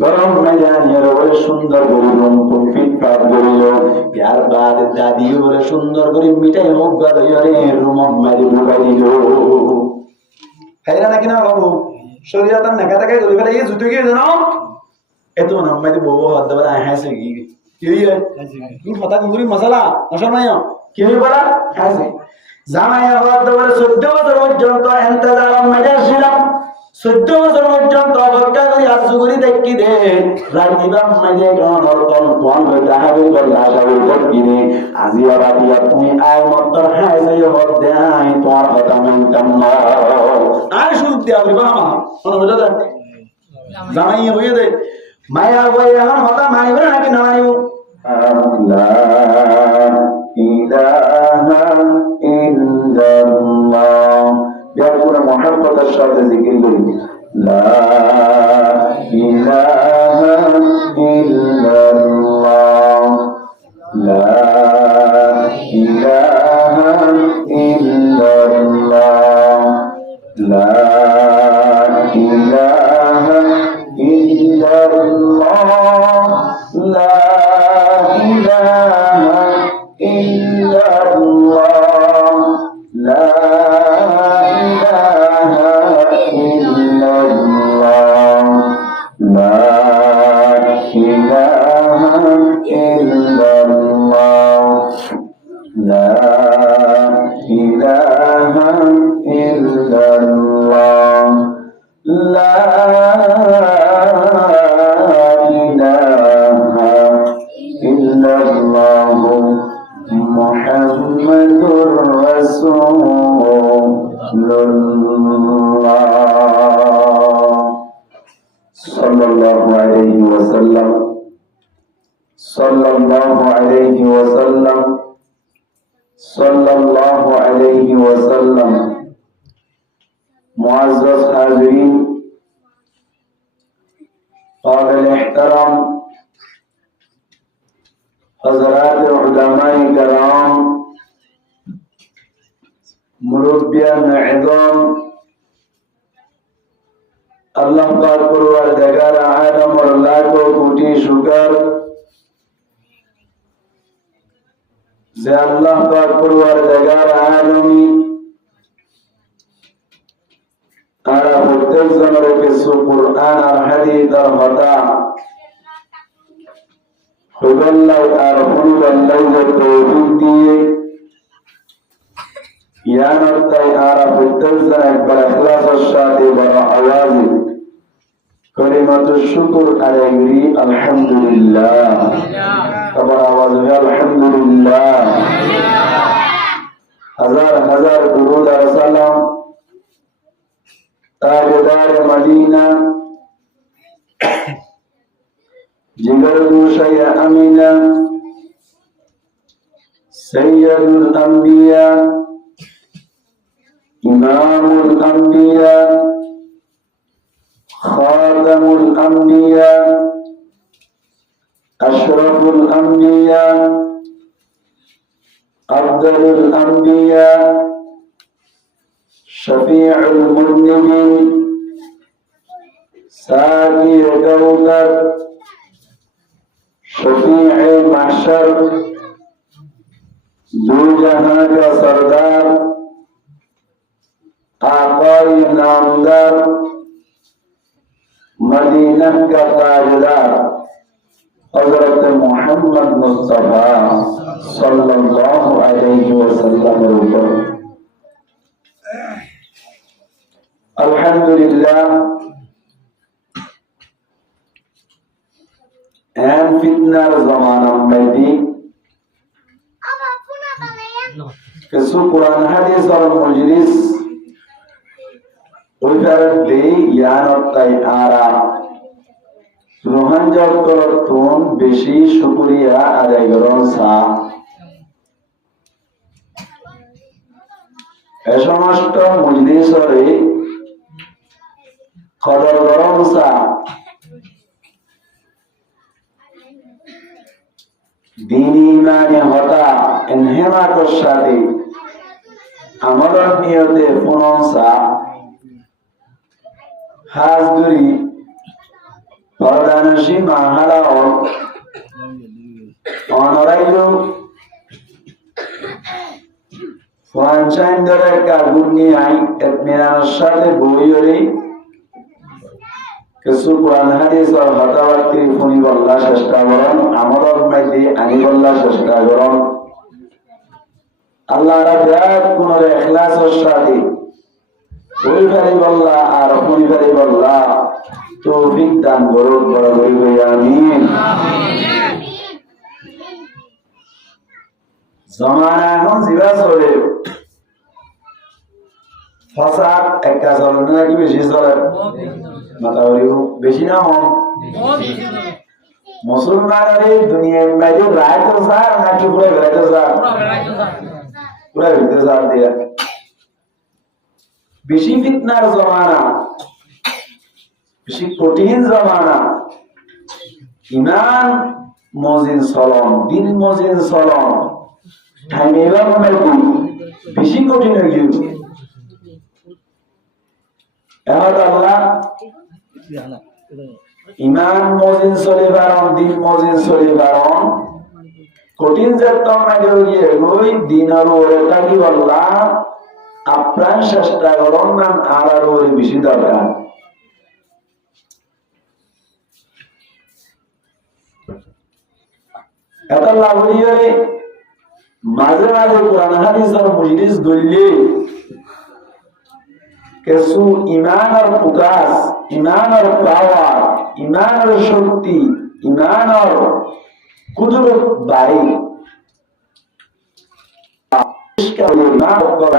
গরম ময়দানের ওরে সুন্দর করে রুম ফিটফাট করিল, ইয়ার বাদ দাদি ওরে সুন্দর করে মিঠাই মুখ গাদরে রুম মারি ঢুকাই দিল। খাইরা নাকি না বাবু শরীর তার নাকা তাকাই ধরে ফেলে জুতো গিয়ে জানো এত নাম্বারে বউ হাত দেবে হাসে কি কি কি হঠাৎ মুড়ি মশলা মশলা নাই কি বলা হাসে জামাইয়া হাত দেবে 14 বছর পর্যন্ত ইন্তজার মেজাজ ছিলাম, 14 বছর পর্যন্ত অপেক্ষা করি আজগুরি দেখি দে রাজীবাম মাঝে গ্রহণর তন কোন দাহাবি করলা সবই দেখি দে আজিয়া রাতিয়া তুমি আয় মন্তর হাসে হত দেয় তোমার কথা মানতাম না আর শুনতে দিয়া বলি বাবা কোন বুঝা দেয় জামাইয়া হয়ে দে মায়া বই এখন হতা মানিব নাকি না মানিব? আল্লাহ ইলাহা ইল্লাল্লাহ পুরো মহব্বতের সাথে জিকির করি লা ইলাহা ইল্লাল্লাহ লা ইলাহা ইল্লাল্লাহ লা ইলাহা ইল্লাল্লাহ লা ইলাহা ইল্লাল্লাহ লা सल्लल्लाहु अलैहि वसल्लम। मुअज़्ज़ज़ हाज़िरीन, क़ाबिल एहतराम हज़रात उलमाए कराम, मुरब्बियान इज़ाम, अल्लाह पाक परवरदिगार आलम और लाखों कोटि शुक्र যে আল্লাহ পাক পরওয়ারদিগার আলামী তারা প্রত্যেক জনের কিছু কুরআন আর হাদিস আর হতা হুদাল্লাহ আর হুদাল্লাহ যে তৌফিক দিয়ে ইয়ানতাই আর প্রত্যেক জন একবার ইখলাসের সাথে বড় আওয়াজে কালিমাতুশ শুকর আলাইহি আলহামদুলিল্লাহ कबर आवाज में अल्हम्दुलिल्लाह, हजार हजार दुरूद और सलाम ताबेदार मदीना जिगर दूशा अमीना सैयदुल अंबिया इमामुल अंबिया खातमुल अंबिया अशरफुल अंबिया अफजलुल अंबिया शफीउल मुज़निबीन साक़ी कौसर शफीए महशर दो जहां का सरदार आक़ाए नामदार मदीना का ताजदार हज़रत मुहम्मद मुस्तफा सल्लल्लाहु अलैहि वसल्लम ऊपर अल्हम्दुलिल्लाह एन फितनार ज़माना में भी किसु कुरान हदीस और मजलिस उधर दे यानताई आरा রোহানজার করতুন বেশি শুকরিয়া আদায় করুন সা এ সমস্ত মজলিসরে কদর করুন সা দীনী ইমানে হতা ইনহিমাতের সাথে আমলের নিয়তে ফুনন সা হাজগুরি পরদানসী মাহারা অনরাইল ফ্রাঞ্চাইন্ডারের কাগুনি আই এতমিনার সাথে বইয়রি কিছু কোরআন হাদিস আর হতাওয়াতি ফুনি বল্লা চেষ্টা করুন আমলের মধ্যে আনি বল্লা চেষ্টা করুন আল্লাহ রাব্বাত কোন ইখলাসের সাথে ওই ভারি বল্লা আর ফুনি ভারি বল্লা তৌফিক দান করুন বড় বড় আমিন জমানা এখন জিবা চলে ফাসাদ একটা চলে নাকি বেশি চলে মাতাওরিও বেশি না হন মুসলমানের এই দুনিয়ার মধ্যে রায় তো স্যার নাকি পুরো বেড়াইতে স্যার পুরো বেড়াইতে স্যার দিয়া বেশি ফিতনার জমানা বেশি কঠিন জমানা ইমান মজিন চলন দিন মজিন চলন টাইমের মধ্যে বেশি কঠিন হয়ে গিয়েছে এখন আল্লাহ ইমান মজিন চলিবারণ দিন মজিন চলিবারণ কঠিন যেতম মাঝে গিয়ে ওই দিনের ওরে থাকি বললা আপ্রাণ চেষ্টা করুন না আর ওরে বেশি দরকার এত লাভ হইয়ে মাঝে মাঝে কোরআন হাদিসের মজলিস গইলে কিছু ইমানের প্রকাশ ইমানের পাওয়ার ইমানের শক্তি ইমানের কুদরত বাড়ি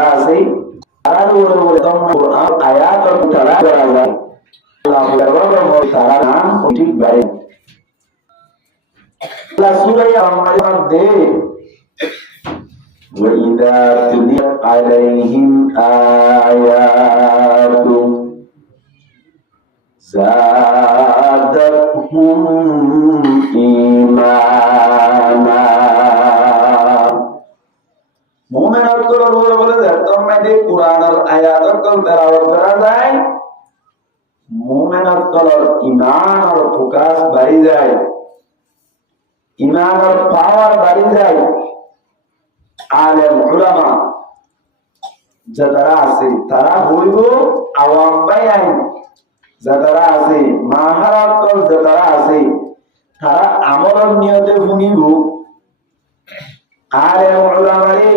আছে আর ওরে ওরে কোরআন আয়াত আর তারা করা যায় আল্লাহ তারা নাম ঠিক বাড়ি আল্লাহ সূরা আল-মারিয়াম দে وَإِذَا تُلِيَتْ عَلَيْهِمْ آيَاتُهُ زَادَتْهُمْ إِيمَانًا মুমিনের কল বলে দেখতাম মানে কোরআনের আয়াতের কল তেলাওয়াত করা যায় মুমিনের কল ঈমান আর ফোকাস বাড়ি যায় ঈমান আর পাওয়ার বাড়ি যায় আলেম উলামা যারা আছে তারা হইব আওয়াম বায়ান যারা আছে মাহারাত যারা আছে তারা আমলের নিয়তে শুনিব আলেম উলামারে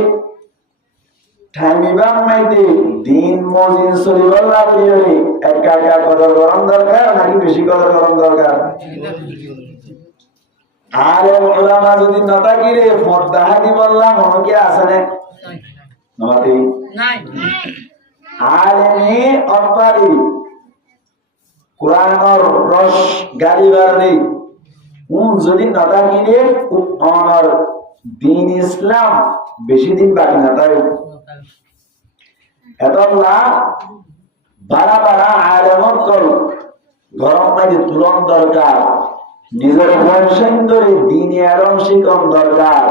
ঠাইমিবা মাইতে দিন মজিন চলিবার লাগলে একা একা কদর গরম দরকার নাকি বেশি কদর গরম দরকার আলেম উলামা যদি না থাকিলে ফরদাহাদি বললাম কি আছে না নমাতি নাই আলেমে অপারি কোরআনের রস গালিবার নেই যদি না থাকিলে আমার দিন ইসলাম বেশি দিন বাকি না তাই এতলা বাড়া বাড়া আলেমত কল গরম মাঝে তুলন দরকার নিজের বয়সেন ধরে দিনে আরম শিকন দরকার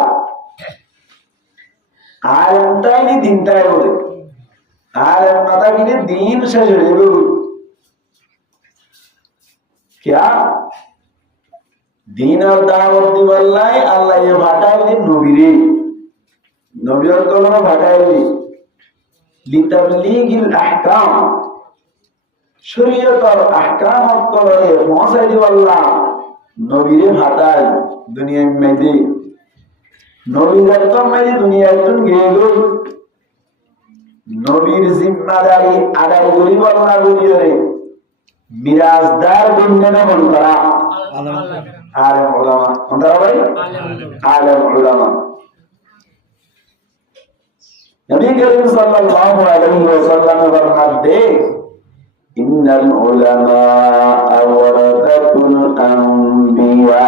আর এমটাই দিনটাই বলে আর মাথা কিনে দিন শেষ হয়ে যাবে क्या दिन और दावत दिवल्लाई अल्लाह ये भाटाइली नबीरे नबीर कलम भाटाइली लितबलीगिल अहकाम शरीयत और अहकाम कलरे पहुंचाई दिवल्ला नबीरे भाटाई दुनिया में दे नबीर तो मैं दुनिया तुम गेलो नबीर जिम्मेदारी अदा करी वल्ला दुनियारे मिराजदार बनने न बन करा आलम उलमा अंदर भाई आलम उलमा नबी करीम सल्लल्लाहु अलैहि वसल्लम फरमाते इन्नल उलमा वरतुल अंबिया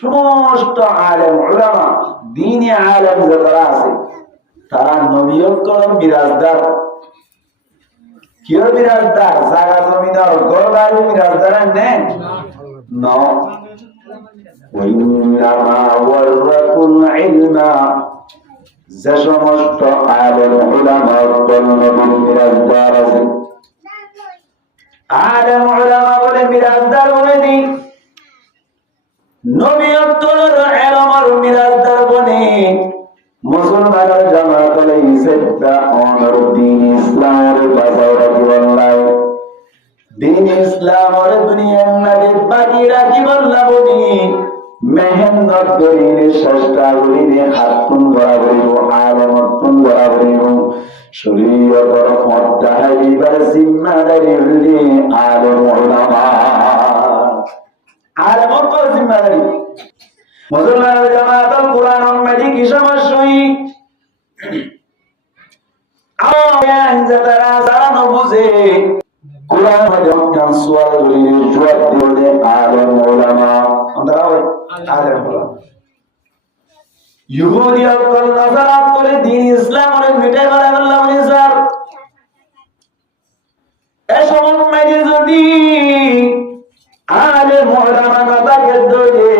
समस्त आलम उलमा दीन आलम যারা আছে তারা নবীয়কর মিরাজদার क्यों मिराजदार जागा जमीदार गोरदारी मिराजदार ने नो वइन्नमा वरतुल इल्मा जशमस्त आलिम उलमा कलम मिराजदार আছে আলেম উলামা বলে মিরাজদার বলে দি নবী অত্তর এলমর মিরাজদার বনে মুসলমানের জামাত আলাইহিসসালাম অনর দ্বীন ইসলামের বাজায় রাখিবাল্লাহ দ্বীন ইসলামের দুনিয়ার নাকি বাকি রাখিবাল্লাহ বনি মেহনত করিলে চেষ্টা করিলে হাতখন বরাবরিব আলেমতখন বরাবরিব শরীয়তৰ মদ্দাহে দিবার জিম্মাদারি হইলে আলেম উলামা আলেমতর জিম্মাদারি মুসলমানের জামাতের কোরআন মাঝে কি সমস্যাই আয়ান যারা যারা বুঝে কোরআন মাঝে কান সুয়াল করিলে জবাব দিলে আলেম উলামা আমরা আলেম উলামা ইহুদিয়ত কল নাসারাত করে দ্বীন ইসলামের মিটাই বলা আল্লাহ নিসার এসব মাঝে যদি আলেম উলামা কথাকে ধরে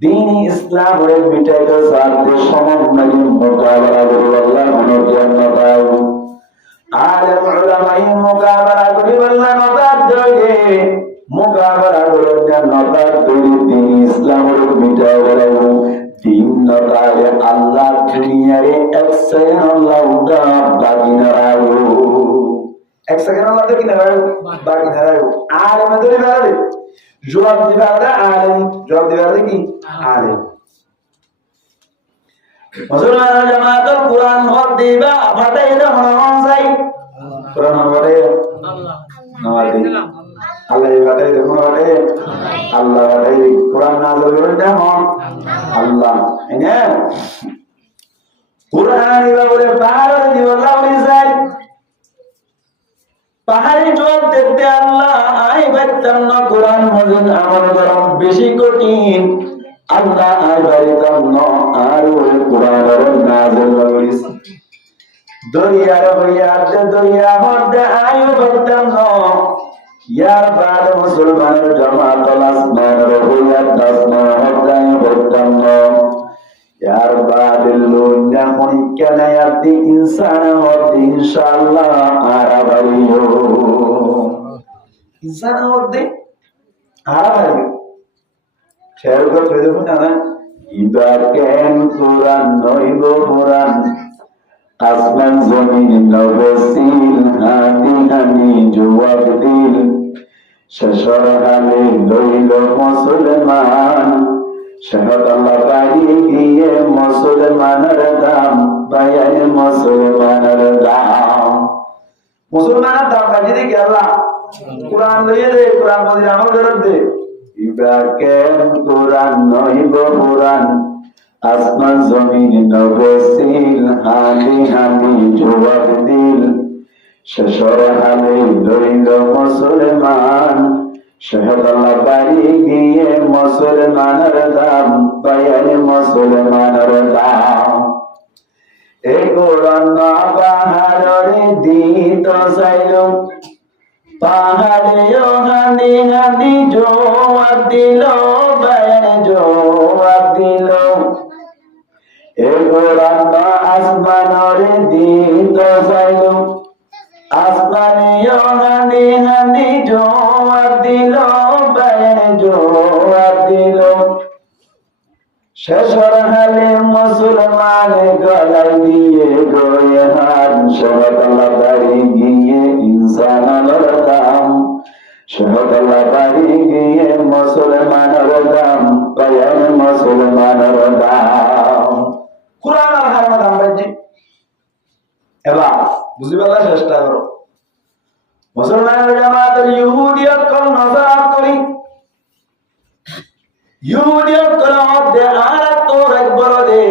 দ্বীন ইসলামের মিটাইতে সাথে সমন্বয় মোকাবেলা করে আল্লাহ মনোজ্ঞান পায় আলেম উলামাই মোকাবেলা করে আল্লাহ নতার ধরে মোকাবেলা করে নতার ধরে দ্বীন ইসলামের মিটাই বলা তিন নতারে আল্লাহ দুনিয়ারে এক সেকেন্ড আল্লাহ উদা বাকি না রাখো এক সেকেন্ড আল্লাহ কি না রাখো বাকি না রাখো আর আমাদের বেড়াবে জবাব দিবে আলাদা আলেম জবাব দিবে আলাদা কি আলেম মুসলমান জামাতের কোরআন হক দিবা ফাটাই দাও মন চাই কোরআন হক আল্লাহ আল্লাহ বাটাই দেখো বাটাই আল্লাহ বাটাই কোরআন নাযিল করেন দেখো আল্লাহ এনে কোরআন বলে পাহাড় দিব আল্লাহ বলেছেন পাহাড়ে জল দেখতে আল্লাহ আই বাইতাম না কোরআন মজিদ আমার গরম বেশি কঠিন আল্লাহ আই বাইতাম না আর ওই কোরআনের নাযিল করেছেন দরিয়ার হইয়াতে দরিয়া মধ্যে আয়ু বাইতাম না ইয়ার বাদ মুসলমানের জামাত আসমানের হইয়াত আসমান মধ্যে আয়ু বাইতাম না ইয়ার বাদ লোন্যা পরীক্ষা নেয়াতে ইনসান মধ্যে ইনশাআল্লাহ আরাবাইও ইনসান মধ্যে আরাবাইও শেয়ার করে দেখুন না ইবার কেন কোরআন নইব কোরআন আসমান জমিন নবসিল হানি হানি জবাব দিল শেষর হালে লইল মুসলমান শহদ আল্লাহ বাড়ি গিয়ে মুসলমানের দাম বায়ান মুসলমানের দাম মুসলমানের দাম বাড়ি দিয়ে আল্লাহ কোরআন লইয়ে দে কোরআন মধ্যে আমল করে দে ইবার কেন কোরআন নইব কোরআন আসমান জমিন নবসিল হানি হানি জবাব দিল শেষর হালে লইল মুসলমান শহদ আল্লাহ বাড়ি গিয়ে মুসলমানের দাম বায়ান মুসলমানের দাম এই কোরআন না পাহাড়ে দিত চাইল পাহাড়ে হানি হানি জবাব দিল বায়ান জবাব দিল এই কোরআন না আসমানরে দিত চাইল আসমানে হানি হানি জবাব দিল বায়ান জবাব দিল শেষর হালে মুসলমান গলায় দিয়ে গয়ে হান শহদ আল্লাহ বাড়ি গিয়ে ইনসানের দাম শহদ আল্লাহ বাড়ি গিয়ে মুসলমানের দাম বায়ান মুসলমানের দাম কোরআন আর হারাম দাম বাজি এবার বুঝিবার চেষ্টা করো মুসলমানের জামাতের ইহুদিয়ত কর নজরাত করি ইহুদিয়ত করা মধ্যে আর তোর এক বড় দে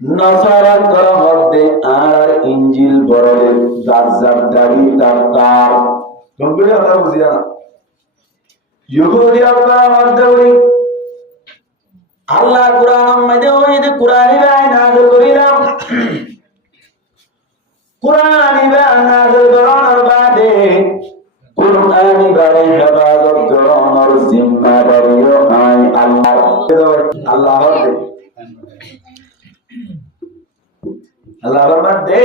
নজরাত করা মধ্যে আর ইঞ্জিল বড় দে দাজ্জাব দাবি তার গম্ভীর কথা বুঝিয়া না ইহুদিয়ত করা মধ্যে ওই আল্লাহ কোরআন মধ্যে ওই যে কোরআনের আইন নাযিল করিলাম কোরআন নাযিল করার বাদে কোরআন বারে হেফাজত করার জিম্মাদারিও আই আল্লাহ দে আল্লাহর মধ্যে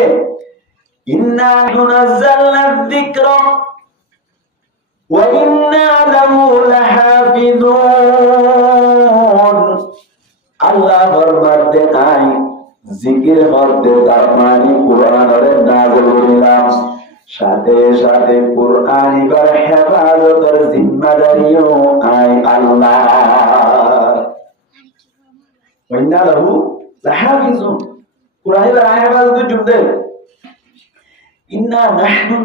ইন্না নুনাজ্জালনা যিকরা ওয়া ইন্না লাহু লাহাফিযুন। আল্লাহ ফরমাতে আই জিকির করতে তার মানে কুরআনের নাযিল করিলাম, সাথে সাথে কুরআন এবার হেফাজতের জিম্মাদারিও আই আল্লাহ। ওয়া ইন্না লাহু লাহাফিযুন, কুরআন এবার আই হেফাজতের জুমদে ইন্না নাহনু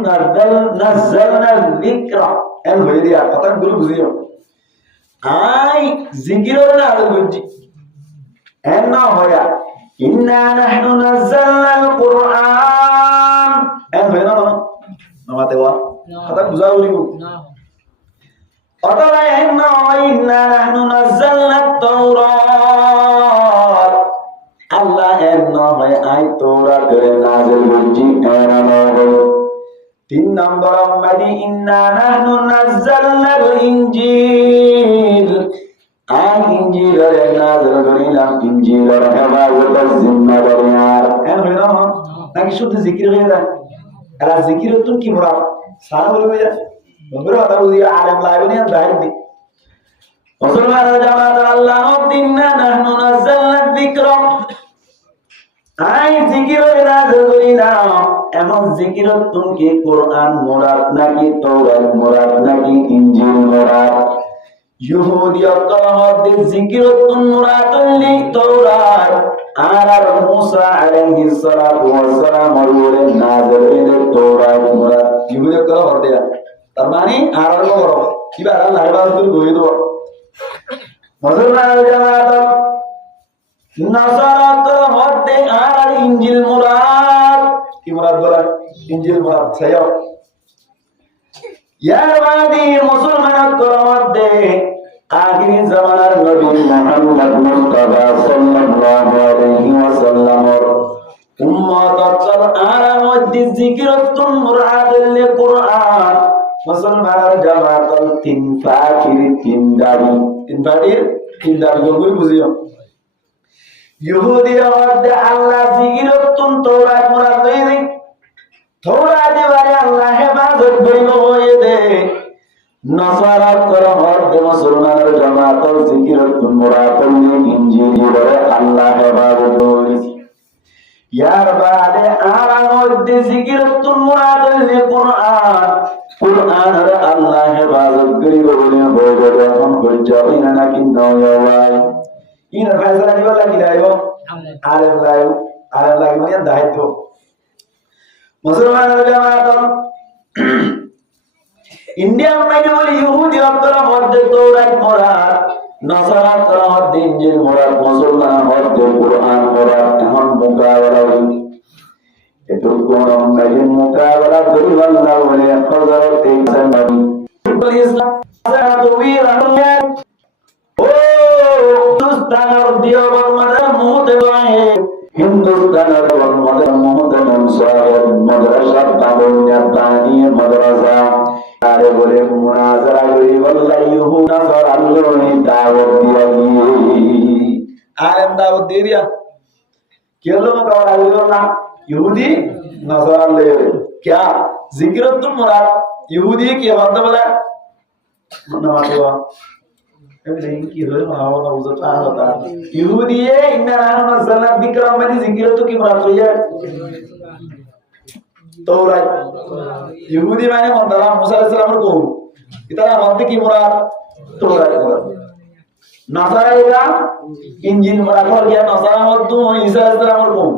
নাযালনা যিকরা এল হয়ে দিয়া কথা গুলো বুঝিও। আই জিকিরের নাযিল করছি এন না হয়া ইন্না নাহনু নাযালনাল কুরআন এন হয়ে না নামাতে ওয়া কথা বুঝাও বলিব অতলা এন না ইন্না নাহনু নাযালনাত তাওরাত। আল্লাহ এন না হয় আই তাওরাতের নাযিল করছি এন না হয়। 3 নম্বর মাদি ইন্না নাহনু নাযালনাল ইনজিল, আই ইনজিলের নাযিল করিলাম, ইনজিলের হেফাজতের জিম্মাদারি আর এন হয় না নাকি শুধু জিকির হয়ে যায়। এরা জিকির তো কি মুরাদ সারা বলবে যা বন্ধুরা কথা বুঝি আলেম লাইবনি আর দাইদ দি মুসলমানরা জামাত আল্লাহ ইন্না নাহনু নাযালনা যিকরা, আই জিকিরের নাযিল করিলাম। এমন জিকির তুমি কি কোরআন মুরাদ নাকি তাওরাত মুরাদ নাকি ইনজিল মুরাদ? ইহুদিয়তের মধ্যে জিকিরতুন মুরাদুল তাওরাত আর মুসা আলাইহিস সালাতু ওয়াস সালাম বলে নাযিল তাওরাত মুরাদ। ইহুদিয়তের মধ্যে তার মানে আর বড় কিবা আল্লাহ ইবাদত কই দাও মুসলমান জামাত নাসারাতের মধ্যে আর ইনজিল মুরাদ। কি মুরাদ বলা? ইনজিল মুরাদ ছায়া ইয়াবাদি মুসলমানদের মধ্যে আখিরি জামানার নবী মুহাম্মদ মুস্তাফা সাল্লাল্লাহু আলাইহি ওয়াসাল্লামের উম্মতর আর মধ্যে জিকিরতুন মুরাদুল কুরআন। মুসলমানের জামাতের 3 ফাকির 3 দাবি, 3 ফাকির 3 দাবি গুলো বুঝিও। ইহুদিরা মধ্যে আল্লাহ জিকিরতুন তাওরাত মুরাদ হইছে, তাওরাত এবারে আল্লাহ হেফাজত করিব হয়ে দে। নাসারাতের মধ্যে মুসলমানের জামাতের জিকিরতুন মুরাদুল ইনজিলের আল্লাহ হেফাজত করিছে। ইয়ার বাদে আর মধ্যে জিকিরতুন মুরাদুল কুরআন, কুরআনের আল্লাহ হেফাজত করিব বলে বলে এখন হজ্জা হইনা নাকি নয় ইন ফায়সালা দিবা লাগি দাইও আলেম লাইও আলেম লাগি মানে দায়িত্ব। মুসলমানের জামাত ইন্ডিয়ান মানে বলে ইহুদি অন্তর মধ্যে তাওরাত মুরাদ, নাসারাতের মধ্যে ইনজিল মুরাদ, মুসলমানের মধ্যে কুরআন মুরাদ। এখন মুকাবালা হই এত কোন মানে মুকাবালা করি আল্লাহ বলে হযরত ইসলাম ইসলাম সাহাবী রাহমান ও হিন্দুস্তানের দিওবর মাদ্রাসা মুহতে বাহে হিন্দুস্তানের মুহতামিম সাহেব মাদ্রাসা তাবুনিয়া তানিয়ে মাদ্রাসা আরে বলে মুনাজারা করি আল্লাহ ইহুদা সর আল্লাহই দাওয়াত দিয়া আলেম দাওয়াত দিয়া কি হলো মুকাওয়ালা হলো না ইহুদি নাসারা ले क्या जिक्रतुल मुराद ইহুদি কি বলতে বলে না মাতোয়া কি হলো মাওয়া উজতা হতা ইহুদিয়ে ইন্না নাযালনা যিকরা মানে জিকিরত কি মুরাদ হইয়া তাওরাত। ইহুদি মানে মন্দালা মুসা আলাইহিস সালামের কওম, ইতারা মধ্যে কি মুরাদ? তাওরাত মুরাদ। নাসারা এরা ইনজিল মুরাদ হল গিয়া নাসারা মধ্যে ঈসা আলাইহিস সালামের কওম,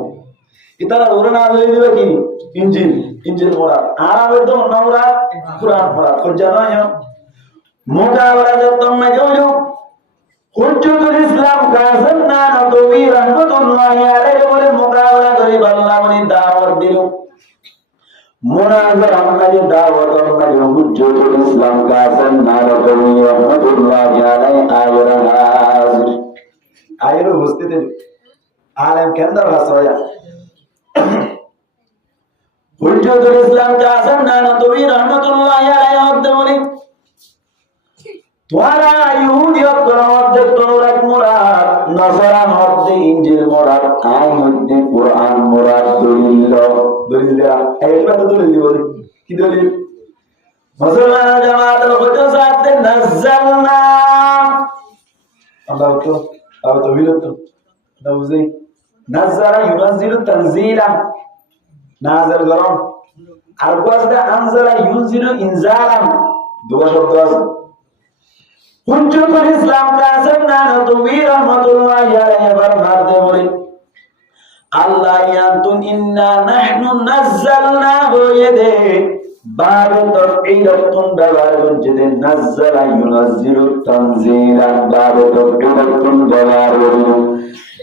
ইতারা ওরে না হয়ে দিবে কি ইনজিল, ইনজিল মুরাদ। আর মধ্যে মুরাদ কুরআন মুরাদ। জানা মুকাবালা যতম মাজুজু হুজ্জতুল ইসলাম কাযান্না নবী রাহমাতুল্লাহি আলাইহি বলে মুকাবালা করে আল্লাহ মানে দাওয়াত দিল। মুনাজারা মানে দাওয়াত মানে হুজ্জতুল ইসলাম কাযান্না নবী রাহমাতুল্লাহি আলাইহি আয়রা হাজির আয়রা উপস্থিত আলেম কেন্দ্র হাসয়া হুজ্জতুল ইসলাম কাযান্না নবী রাহমাতুল্লাহি আলাইহি বলে তোরা ইহুদিয়তের মধ্যে তাওরাত মুরাদ, নাসারা মধ্যে ইনজিল মুরাদ, আই মধ্যে কুরআন মুরাদ। দলিল দলিল এইটা তো দলিল বলে কি দলিল? মুসলমান জামাতের নাযালনা আল্লাহ তো বিরত না বুঝি নাযালা ইউনাজিলু তানজিলা নাযাল গরম আর কোয়াসদা আনজালা ইউনজিলু ইনজালান দুটো শব্দ আছে হুজ্জাতুল ইসলাম কাসেম নানতবী রাহমাতুল্লাহি আলাইহি ফরমাতে বলেন আল্লাহ ইয়ান্তুন ইন্না নাহনু নাযালনাহু ইয়াদে বাব তাফঈলাতুন দাওয়ারুন জিদে নাযালা ইউনাজিলু তানজিলান বাব তাফঈলাতুন দাওয়ারুন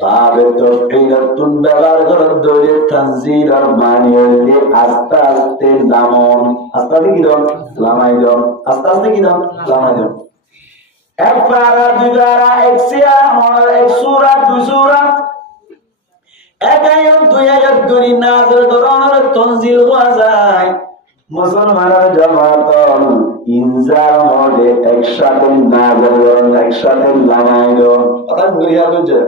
বাব তাফঈলাতুন দাওয়ারুন দরে তানজিল আর মানে হইতে আস্তে আস্তে নামন আস্তে আস্তে কি দাও লামাই দাও আস্তে আস্তে কি দাও লামাই দাও এক পারা দুই পারা এক সিয়া মনের এক সূরা দুই সূরা এক আয়াত দুই আয়াত করে নাযিল করানোর তানজিল হওয়া যায় মুসলমানের জামাতন ইনজাল হলে একসাথে নাযিল করেন একসাথে লাগাইলো কথা বুঝিয়া বুঝে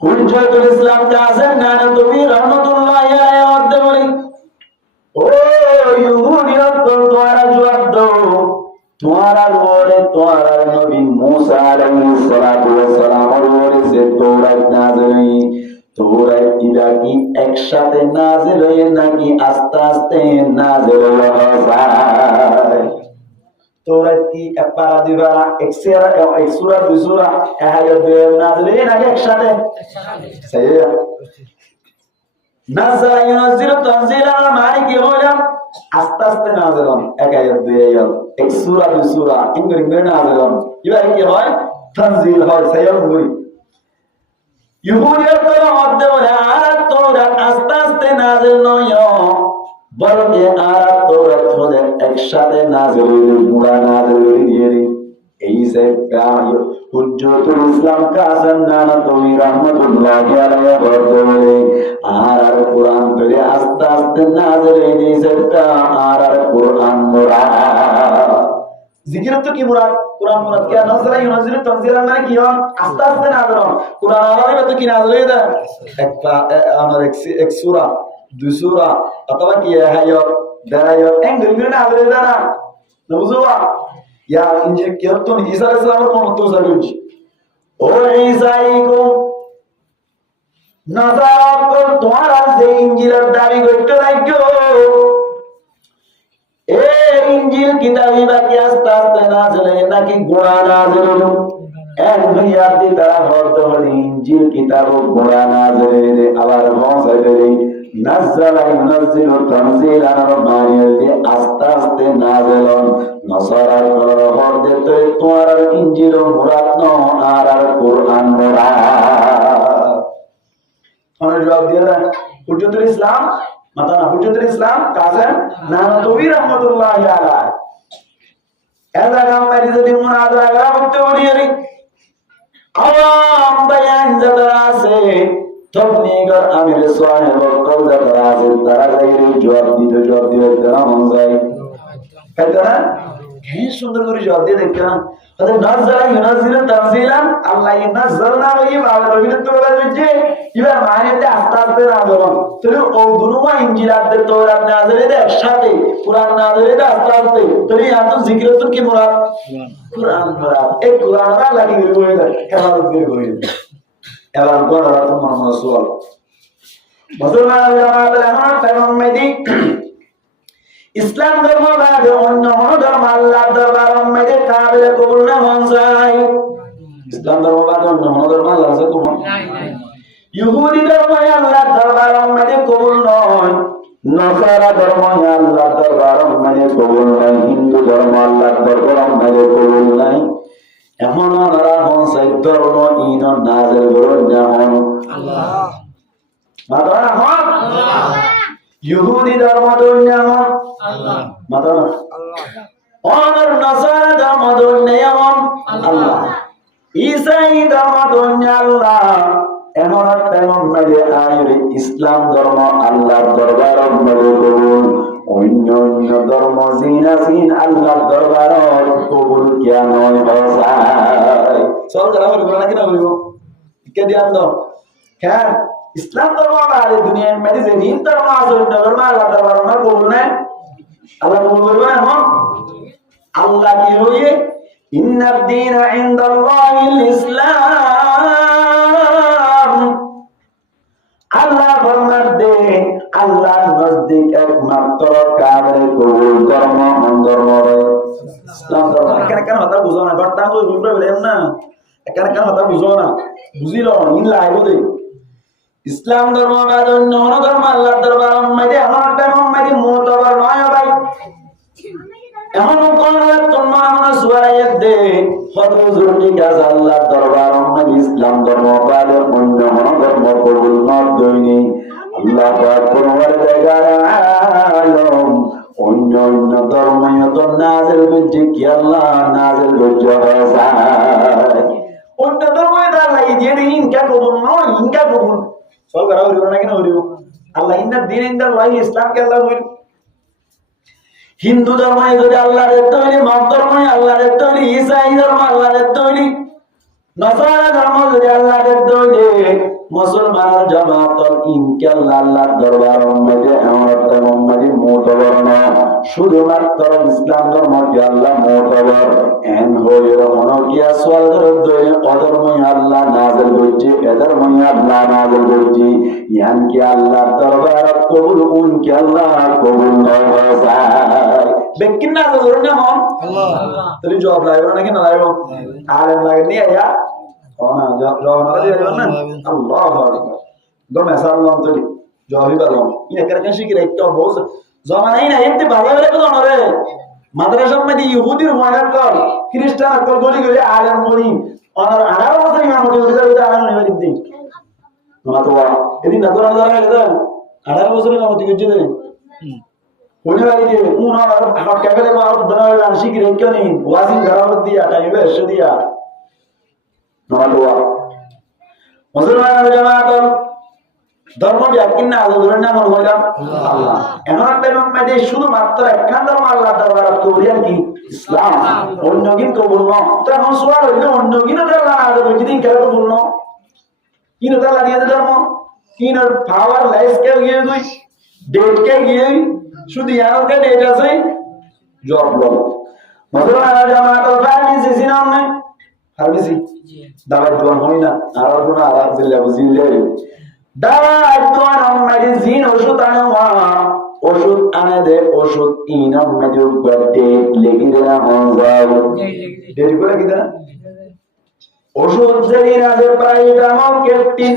হুজ্জাতুল ইসলাম কাসেম নানতবী রাহমাতুল্লাহি আলাইহি ওয়াদ্দে বলি ও ইহুদিয়ত তোমরা জবাব দাও তোমারা বলে তোমারা নবী মুসা আলাইহিস সালাতু ওয়াস সালাম বলে যে তৌরাত নাযিল তৌরাত কি একসাথে নাযিল হয় নাকি আস্তে আস্তে নাযিল হয় তৌরাত কি এক পারা দুই পারা এক সূরা দুই সূরা এক আয়াত নাযিল হয় নাকি একসাথে সহি নাযালা ইউনাজিলু তানজিলান মানে কি হলো আস্তে আস্তে নাযিল হয় এক আয়াত দুই আয়াত এক সূরা দুই সূরা ইংরে নাযিল হয় এবার কি হয় তানজিল হয় সহি বলি ইহুদিয়ত মধ্যে বলে আর তৌরাত আস্তে আস্তে নাযিল নয় বলতে আর তৌরাত হলে একসাথে নাযিল হইল পুরা নাযিল হইল এই যে হুজ্জাতুল ইসলাম কাসেম নানতবী রাহমাতুল্লাহি আলাইহি বলে আর কোরআন পড়ে আস্তে আস্তে নাযিল হইছে আর কোরআন মুরাদ জিকির তো কি মুরাদ কোরআন মুরাদ কি নাযিল ইউনাজিলু তানজিলান মানে কি হয় আস্তে আস্তে নাযিল কোরআন আলাদা তো কি নাযিল হইছে একটা আমার এক সূরা দুই সূরা অথবা কি আয়াত দায়াত এঙ্গেল নাযিল হইছে না বুঝবা ইয়া ইনজিল কি তো ঈসা আলাইহিস সালামের কোন তো জানুজি ও ঈসা ইকো নাযারাত তোমারা যে ইনজিলের দাবি করতে লাগো এই ইনজিল কিতাবই বাকি আস্তে আস্তে নাযিল হয় নাকি গোড়া নাযিল হলো এক দুই আয়াত দ্বারা হতে হলে ইনজিল কিতাব গোড়া নাযিল হলে আবার পৌঁছাবে নাযালা ইউনাজিলু তানজিলান রব্বানিয়তে আস্তে আস্তে নাযিল নসরার হরদে তো তোমার ইনজিল মুরাদ ন আর কোরআন মুরাদ মানে জবাব দিয়ে না হুজ্জাতুল ইসলাম মাতা হুজ্জাতুল ইসলাম কাসেম নানতবী রাহমাতুল্লাহি আলাইহি এলা গাম্মারি যদি মুনাজারা করা করতে বলি আওয়াম বায়ান যারা আছে তবলিগের আমির সাহেব কল যারা আছে তারা যাইরে জবাব দিতে তারা মন যায় তাই না কি সুন্দর করে জবাব দিয়ে দেখেন তাহলে নাযালা ইউনাজিলু তানজিলান আল্লাহ নাযালনা ওই বাবা নবীর তো বলা হচ্ছে এবার মানেতে আস্তে আস্তে নাযিল তাহলে ও দুনুমা ইনজিলাতে তৌরাত নাযিল হইছে একসাথে কোরআন নাযিল হইছে আস্তে আস্তে তাহলে এত জিকির তো কি মুরাদ কোরআন মুরাদ এই কোরআন আল্লাহ কি করে দেয় হেফাজত করে এবার গড়া তো মুহাম্মদ সাল্লাল্লাহু মুসলমান জামাতের আমার পেগম্বরী ইসলাম ধর্ম বাদে অন্য ধর্ম আল্লাহর দরবারে মধ্যে কাবিল কবুল না হন যায় ইসলাম ধর্ম বাদে অন্য ধর্ম আল্লাহর কাছে কবুল নাই ইহুদি ধর্ম আল্লাহর দরবারে মধ্যে কবুল নয় নসারা ধর্ম আল্লাহর দরবারে মধ্যে কবুল নাই হিন্দু ধর্ম আল্লাহর দরবারে মধ্যে কবুল নাই এমন ওরা হন সেই ধর্ম ইন নাযিল করুন যেমন আল্লাহ মাদানা হন আল্লাহ ইহুদি ধর্ম দুনিয়াম আল্লাহ মাদানা আল্লাহ আর নাসারা ধর্ম দুনিয়াম আল্লাহ ঈসাই ধর্ম দুনিয়া আল্লাহ এমন পেগম্বর আইরে ইসলাম ধর্ম আল্লাহর দরবারে মধ্যে কবুল অন্য ধর্ম জিন আল্লাহর দরবারে কবুল কেন হয় সব করা বলবো নাকি না বলবো কে ধ্যান দাও হ্যাঁ ইসলাম ধর্ম আর দুনিয়ার মধ্যে যে দিন ধর্ম আছে ওই ধর্ম আল্লাহর দরবারে কবুল নাই আল্লাহ কবুল করবে এখন আল্লাহ কি হইয়ে ইন্নাদ দীনা ইনদাল্লাহিল ইসলাম, আল্লাহ ফরমান দে আল্লাহ নজদিক একমাত্র কামেল কবুল ধর্ম ইসলাম ধর্ম। কেন কেন কথা বুঝো না, ঘটনা কই বুঝবে বলেন না, কেন কেন কথা বুঝো না, বুঝিল ইন লাইব দে ইসলাম ধর্ম বা অন্য ধর্ম আল্লাহর দরবার মাইদে এমন একটা মাইদে মুতবার নয় ভাই, এমন কোন তোমার মনে সুরাইয়াত দে কত জরুরি কাজ আল্লাহর দরবার মাইদে ইসলাম ধর্ম বা অন্য ধর্ম কবুল না দইনি আল্লাহ পাক পরওয়ার জায়গার আলম অন্য অন্য ধর্মীয় তো নাজিল করছে কি আল্লাহ নাজিল করছে অন্য ধর্মে আল্লাহ দিয়ে ইনকা কবুল নয়, ইনকা কবুল সব করা হইব না কেন হইব আল্লাহ ইন্নাদ দীন ইনদাল্লাহি ইসলাম কে আল্লাহ হইল। হিন্দু ধর্ম যদি আল্লাহর তৈরি, মত ধর্ম আল্লাহর তৈরি, ঈসাই ধর্ম আল্লাহর তৈরি, নসারা ধর্ম যদি আল্লাহর তৈরি, মুসলমানের জামাত ইনশাআল্লাহ আল্লাহর দরবার মধ্যে এমন একটা মধ্যে মুতবর না, শুধুমাত্র ইসলাম ধর্ম কি আল্লাহ মুতবর এন হয়ে হন কি আসওয়াল ধরে অধর্মই আল্লাহ নাযিল করছে, এধর্মই আল্লাহ নাযিল করছে, ইয়ান কি আল্লাহর দরবার কবুল উন কি আল্লাহ কবুল নয় যায় বেকিন না ধরুন না মন আল্লাহ তাহলে জবাব লাগবে নাকি না লাগবে আলেম লাগে নিয়ে আয়া না জবাব না দিয়ে না আল্লাহু আকবার দমে সাল্লাম তো জবাবই বললাম ইনা করে শিখি রাখতে বহুত জমানাই না এমনি ভালো করে বলো না রে মাদ্রাসার মধ্যে ইহুদির ওয়ানার কর খ্রিস্টান কর গলি গলি আলেম বলি আর 18 বছর ইমামতি করে আলেম নিবে দিন না তো এদিন না করা যায় না 18 বছর ইমামতি করছে রে ওই লাগে উনা আর ক্যাফেলে আর দনা শিখি রাখতে নেই ওয়াজিব ঘরামত দিয়া টাইবে এসে দিয়া না তো মুসলমানের জামাত ধর্ম ব্যাখ্যা না আল্লাহর নাম হইলাম আল্লাহ এমন একটা মধ্যে শুধুমাত্র একখান ধর্ম আল্লাহ দরবার করিয়ান কি ইসলাম অন্য কিন্তু বলল তখন সওয়াল হইল অন্য কিন্তু আল্লাহ আদর যেদিন কেন বলল কিনো তালা দিয়ে ধর্ম কিনো পাওয়ার লাইস কে গিয়ে দুই ডেট কে গিয়ে শুধু ইয়ার কে ডেট আছে জব লো মুসলমানের জামাত ফার্মেসি সিনাম নাই ফার্মেসি দাওয়াত দোয়ান হয় না আর কোন আরাম দিলে বুঝিলে দাওয়াত দোয়ান আমাদের জিন ওষুধ আনওয়া ওষুধ আনে দে ওষুধ ইনাম মধ্যে গড়তে লেগে দেনা হন যাও দেরি করে কি দেনা ওষুধ যেদিন আছে প্যারাসিটামল ক্যাপটিন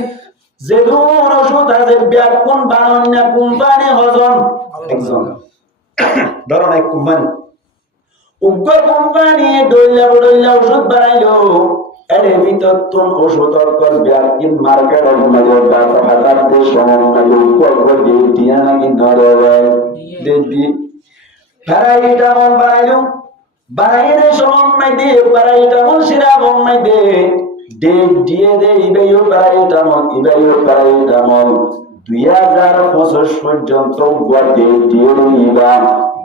যেদুন ওষুধ আছে ব্যাকুন বানান্না কোম্পানি হজন একজন ধরুন এক কোম্পানি উগ্র কোম্পানি দইলা ওষুধ বানাইলো এর ভিতর তুন ওষুধ কর ব্যাকিন মার্কেটের মধ্যে ডাটা ফাটার দেশ সমাজে উপর দিয়ে দিয়া নাকি ধরে দেবি প্যারাসিটামল বানাইলো বানাইলে সময় দিয়ে প্যারাসিটামল সিরাপ মধ্যে ডেট দিয়ে দে ইবেও প্যারাসিটামল 2025 পর্যন্ত ডেট দিয়ে দিবা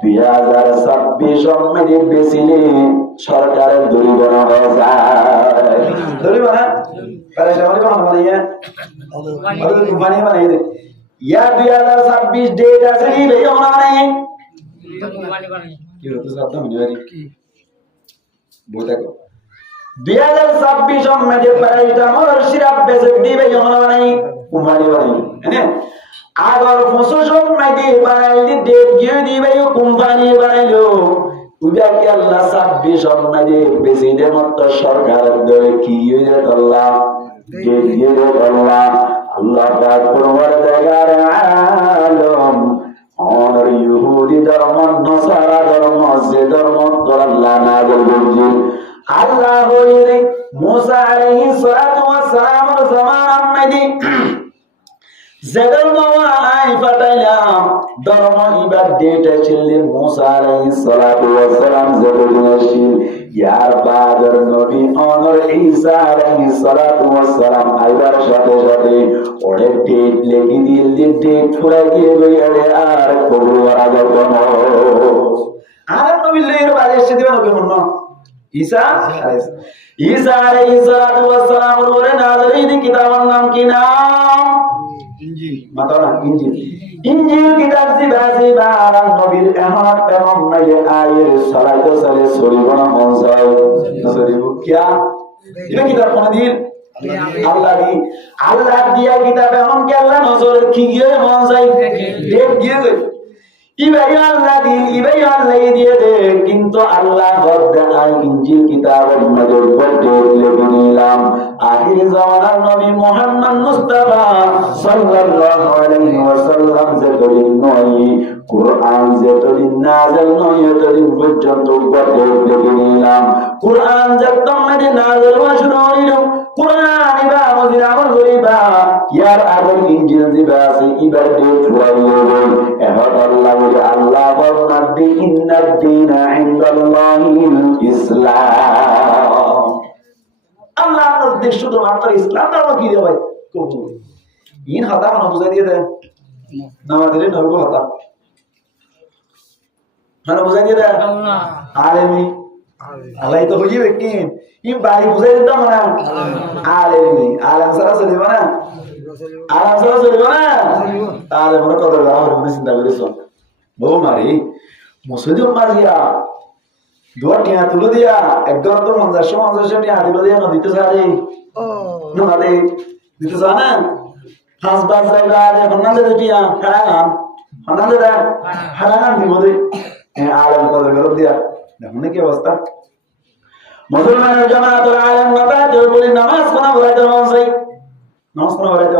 2026 মধ্যে বেশিলে সরকারের দরিবনা হয়ে যায় দরিবনা প্যারাসিটামল বানাই দে ইয়া 2026 ডেট আছে ইবেও বানাই কি হতো সাবধান হয়ে কি বলতে কো 2026 মধ্যে প্যারাসিটামল সিরাপ বেচে দিবে যখন বানাই কোম্পানি বানাই হ্যাঁ আগর 25 মধ্যে বানাইলি ডেট গিয়ে দিবে কোম্পানি বানাইলো উদা কি আল্লাহ 26 মধ্যে বেচে দে মত সরকারের দরে কি হয়ে আল্লাহ ডেট দিয়ে আল্লাহ আল্লাহ পাক পরওয়ার জায়গার আলম और यहूदी धर्म नसारा धर्म से धर्म तो अल्लाह नाज़िल करছে আল্লাহ হইরে মুসা আলাইহিস সালাতু ওয়াস সালাম এর জামানার মধ্যে যেদল মাওয়াই ফাটাইলাম ধর্ম ইবাদ ডেট ছিলেন মুসা আলাইহিস সালাতু ওয়াস সালাম যেদিন আসিল ইয়ার বাদর নবী অনর ঈসা আলাইহিস সালাতু ওয়াস সালাম আইবার সাথে সাথে ওরে ডেট লেগে দিল ডেট ফুরাই দিয়ে লইয়ারে আর কবুল করা যাবে না আর নবী লইয়ের বাড়ি এসে দিবেন ওকে মন ঈসা আলাইহিস সালাতু ওয়াস সালাম ওরে নাযরীন কিতাবের নাম কি নাম ইনজিল মাতানা ইনজিল ইনজিল কিতাব জিবা আর নবীর এমন এমন নাই আয়ের সরাইতে চলে সরিব না মন যায় সরিব কিয়া এটা কিতাব কোন দিন আল্লাহ দিয়া কিতাব এমন কি আল্লাহ নজর কি গিয়ে মন যায় দেখ গিয়ে ইবাই আল্লাহ দিয়ে দে কিন্তু আল্লাহ বদ্দাই ইনজিল কিতাবের মধ্যে বড় লিখে নিলাম আখির জামানার নবী মুহাম্মদ মুস্তাফা সাল্লাল্লাহু আলাইহি ওয়াসাল্লাম যে দলিল নয় কুরআন যে দলিল নাযিল নয় দলিল পর্যন্ত বড় লিখে নিলাম কুরআন যখন মধ্যে নাযিল হওয়া শুরু হলো কুরআন ইবা মদির আমল করিবা ইয়ার আগে ইনজিল দিবা আছে ইবার দিয়ে ফুরাইলো এখন আল্লাহ বলনাদি ইন্নাদ দীনা ইনদাল্লাহিল ইসলাম আল্লাহ নজদে শুধুমাত্র ইসলাম নাম কি রে ভাই কবুল ইন হাতা না বুঝাই দিয়ে দেয় নামাজের নরব হাতা মানে বুঝাই দিয়ে দেয় আল্লাহ আলেমি আল্লাহ তো হইবে কি ইন বাড়ি বুঝাই দিতাম না আলেমি আলেম সারা চলিব না আলেম সারা চলিব না তাহলে মনে কত বড় চিন্তা করিস বউ মারি মুসলিম মারিয়া দুয়া টিয়া তুলে দিয়া একদম তো 50 টিয়া দিল দিয়া নদীতে যাবে নদী দিতে যা না হাঁস বাস জায়গা এখন না দে টিয়া হারাগান দিব দে আলম কদর করে দিয়া দেখুন কি অবস্থা মুসলমানের জামাতের আলেম কথা কেউ বলি নামাজ কোনা বলাইতে মনসাই নামাজ কোনা বলাইতে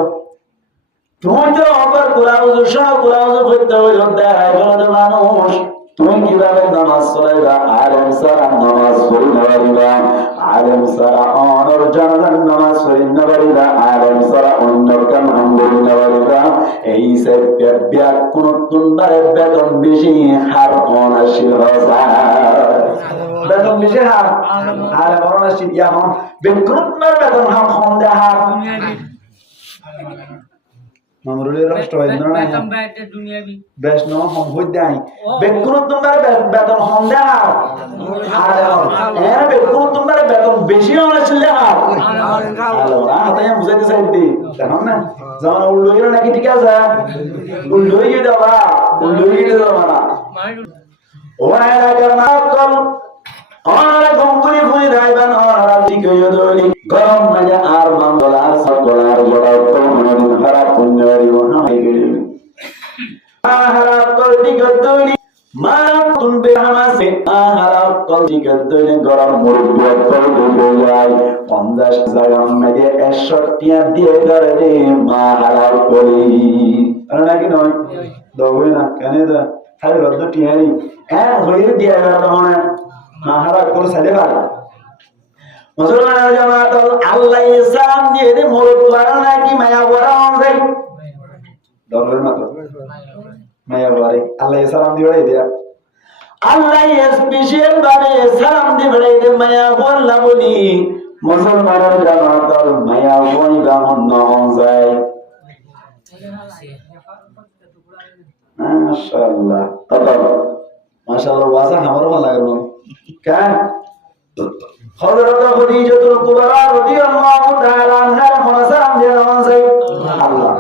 তুমি তো অপর কুলাউজ সহ কুলাউজ করতে হইল দেখাই বলতে মানুষ তুমি কিভাবে নামাজ পড়াইবা আলেম সারা নামাজ পড়ি না পারিবা আলেম সারা অনর জানাজান নামাজ পড়ি না পারিবা আলেম সারা অন্য কাম করি না পারিবা এই সে কোন তুন্দারে বেতন বেশি হার অনাশীল বেতন বেশি হার আলেম অনাশীল এখন বেকুন্নার বেতন হাম কম দেহার মামরুলের রাষ্ট্র হয় না বেশ ন হম হই দেই বেকুন তোমার বেতন হম দেয়া আর এর বেকুন তোমার বেতন বেশি হওয়া ছিল আর আলো না তাই বুঝাইতে চাইতে জানো না জানো উল্টোই নাকি ঠিক আছে উল্টোই দেওয়া না ওরা জানা কল ওরা গম্বুরি ফুই রাইবান ওরা দিকে দলি গরম না আর মামলা সকলার বড় তো মন খারাপ পুঞ্জারি হাই গেল আহারাপ কল দিকে দলি মারাপ তুনবে হামাসে আহারাপ কল দিকে দলি গরম মুরব্বি কল দিকে যায় 50 জায়গা মধ্যে 61 টিয়া দিয়ে করে রে মাহারাপ কলি আর নাকি নয় দবে না কেন দা খালি রদ্দ টিয়ারি হইরে দিয়া গেল মনে মাহারা কোন সাইডে ভালো মুসলমানের জামাত আল্লাহ ইসলাম দিয়ে দে মোরত বাড়া নাকি মায়া বড়া হবে ডলার মাত্র মায়া বড়ে আল্লাহ ইসলাম দিয়ে দিয়া আল্লাহ স্পেশাল ভাবে সালাম দিয়ে বড়ে দে মায়া বললা বলি মুসলমানের জামাত মায়া বই গামন নন যায় মাশাআল্লাহ মাশাআল্লাহ ওয়াজা আমারও ভালো লাগে কেন হযরত খদীজাতুল কুবরা রাদিয়াল্লাহু তাআলা আনহা মনসাম দেওয়ান যায় আল্লাহ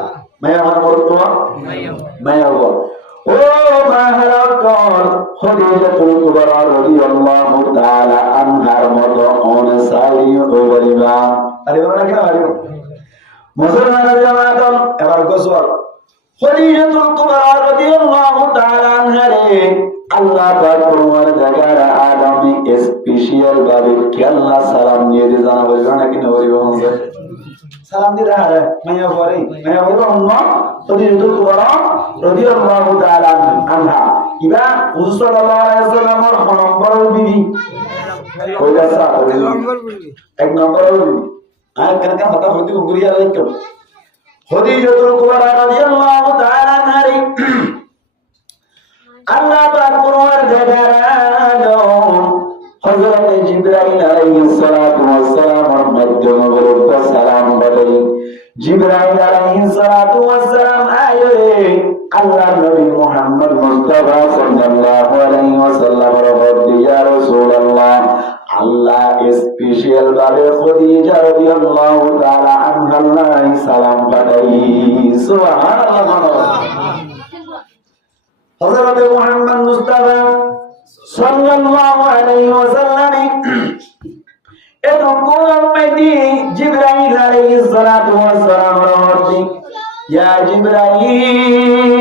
মায়া আমার বলতো মায়া বল ও মাহারা কর খদীজাতুল কুবরা রাদিয়াল্লাহু তাআলা আনহার মত অনসারি ওবরিবা আরে বলা কেন আরে মুসলমানের জামাত এবার গোসল খদীজাতুল কুবরা রাদিয়াল্লাহু তাআলা আনহা রে আল্লাহ পাক তোমার জায়গার আগামী স্পেশাল ভাবে কি আল্লাহ সালাম দিয়ে দে জানা বলবে নাকি না বলবে মনে সালাম দিয়ে রাখা মায়া বলে উম্মা খদীজাতুল কুবরা রাদিয়াল্লাহু তাআলা আনহা ইবা হুজুর সাল্লাল্লাহু আলাইহি ওয়াসাল্লামের নম্বর বিবি কইলা সা এক নম্বর বিবি আর কেন কেন হতা হইতে গুরিয়া লাইতো খদীজাতুল কুবরা রাদিয়াল্লাহু তাআলা আনহা আল্লাহ পাক কোরআন জাগারালো হযরত জিবরাইল আলাইহিস সালাতু ওয়াস সালামের মাধ্যমে বলে সালাম বলে জিবরাইল আলাইহিস সালাতু ওয়াস সালাম আয়ে আল্লাহ নবী মুহাম্মদ মুস্তাফা সাল্লাল্লাহু আলাইহি ওয়াসাল্লামের বলে ইয়া রাসূলুল্লাহ আল্লাহ স্পেশাল ভাবে খদীজা রাদিয়াল্লাহু তাআলা আনহা সালাম পাঠাই সুবহানাল্লাহ আলাইহি ওয়াসাল্লাম এতক্ষণ উম্মতি জিবরাইল আলাইহিস সালাতু ওয়াস সালাম রহমতি ইয়া জিবরাইল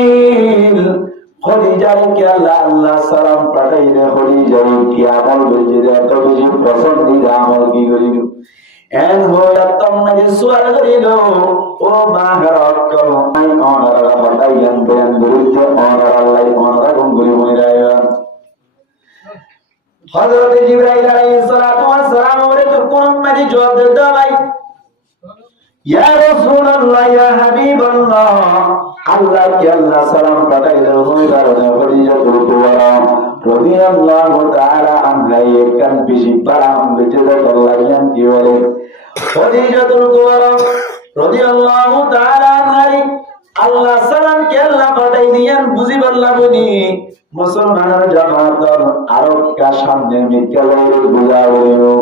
খদিজাকে আল্লাহ সালাম পাঠাইলে খদিজার কি আমল বেজে এত বেশি পছন্দিদা আমল কি করিল এন হইয়া তোমাকে সুয়ার করিল ও মাহরাত আই অনারা পাঠাইয়ান বয়ান করিতে অনারা আল্লাহ অনারা গঙ্গুলি মইরায়া হযরত জিবরাইল আলাইহিস সালাতু ওয়াস সালাম ওরে তো কোন মাঝে জবাব দিতে ভাই ইয়া রাসূলুল্লাহ ইয়া হাবিবাল্লাহ আল্লাহ কি আল্লাহ সালাম পাঠাইলে হইবার না খদিজা কুরতুওয়ারা রাদিয়াল্লাহু তাআলা আনহা একখান বেশি পারাম বেঁচে আল্লাহ কি বলে খদিজা কুরতুওয়ারা রাদিয়াল্লাহু তাআলা আনহা আল্লাহ সালাম কে আল্লাহ পাঠাই দিয়েন বুঝি বললা বনি মুসলমানের জামাত আরব কা সামনে মিকালের বুঝাবো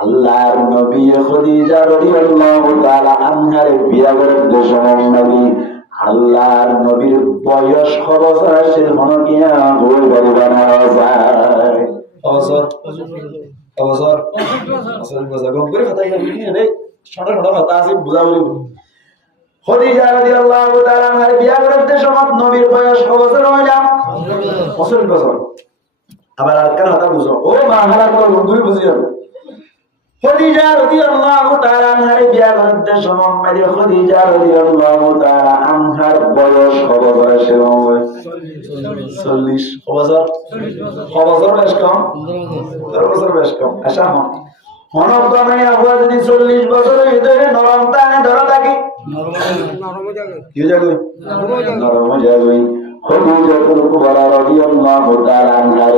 আল্লাহর নবী খদিজা রাদিয়াল্লাহু তাআলা আনহার বিয়া করার সময় নবী আল্লাহর নবীর বয়স কত বছর আছে মনে কিয়া বই বলি বানাওয়া যায় বছর গম করে কথা কি রে ছোট ছোট কথা আছে বুঝাবো খদিজা রাদিয়াল্লাহু তাআলা আনহার বিয়া করার সময় নবীর বয়স কত বছর হইলাম 25 বছর আবার আর কেন কথা বুঝো ও মা হারা করে বন্ধুই বুঝিও খদিজা রাদিয়াল্লাহু তাআলা আনহার বিয়া করার সময় খদিজা রাদিয়াল্লাহু তাআলা আনহার বয়স কত বছর হয় 40 বছর বয়স কম 15 বছর বয়স কম আশা হনক দমে আগুয়া যদি 40 বছর ভিতরে নরম টানে ধরা থাকে নরম যাবে নরম যাবে খদিজা কুবরা রাদিয়াল্লাহু তাআলা আনহা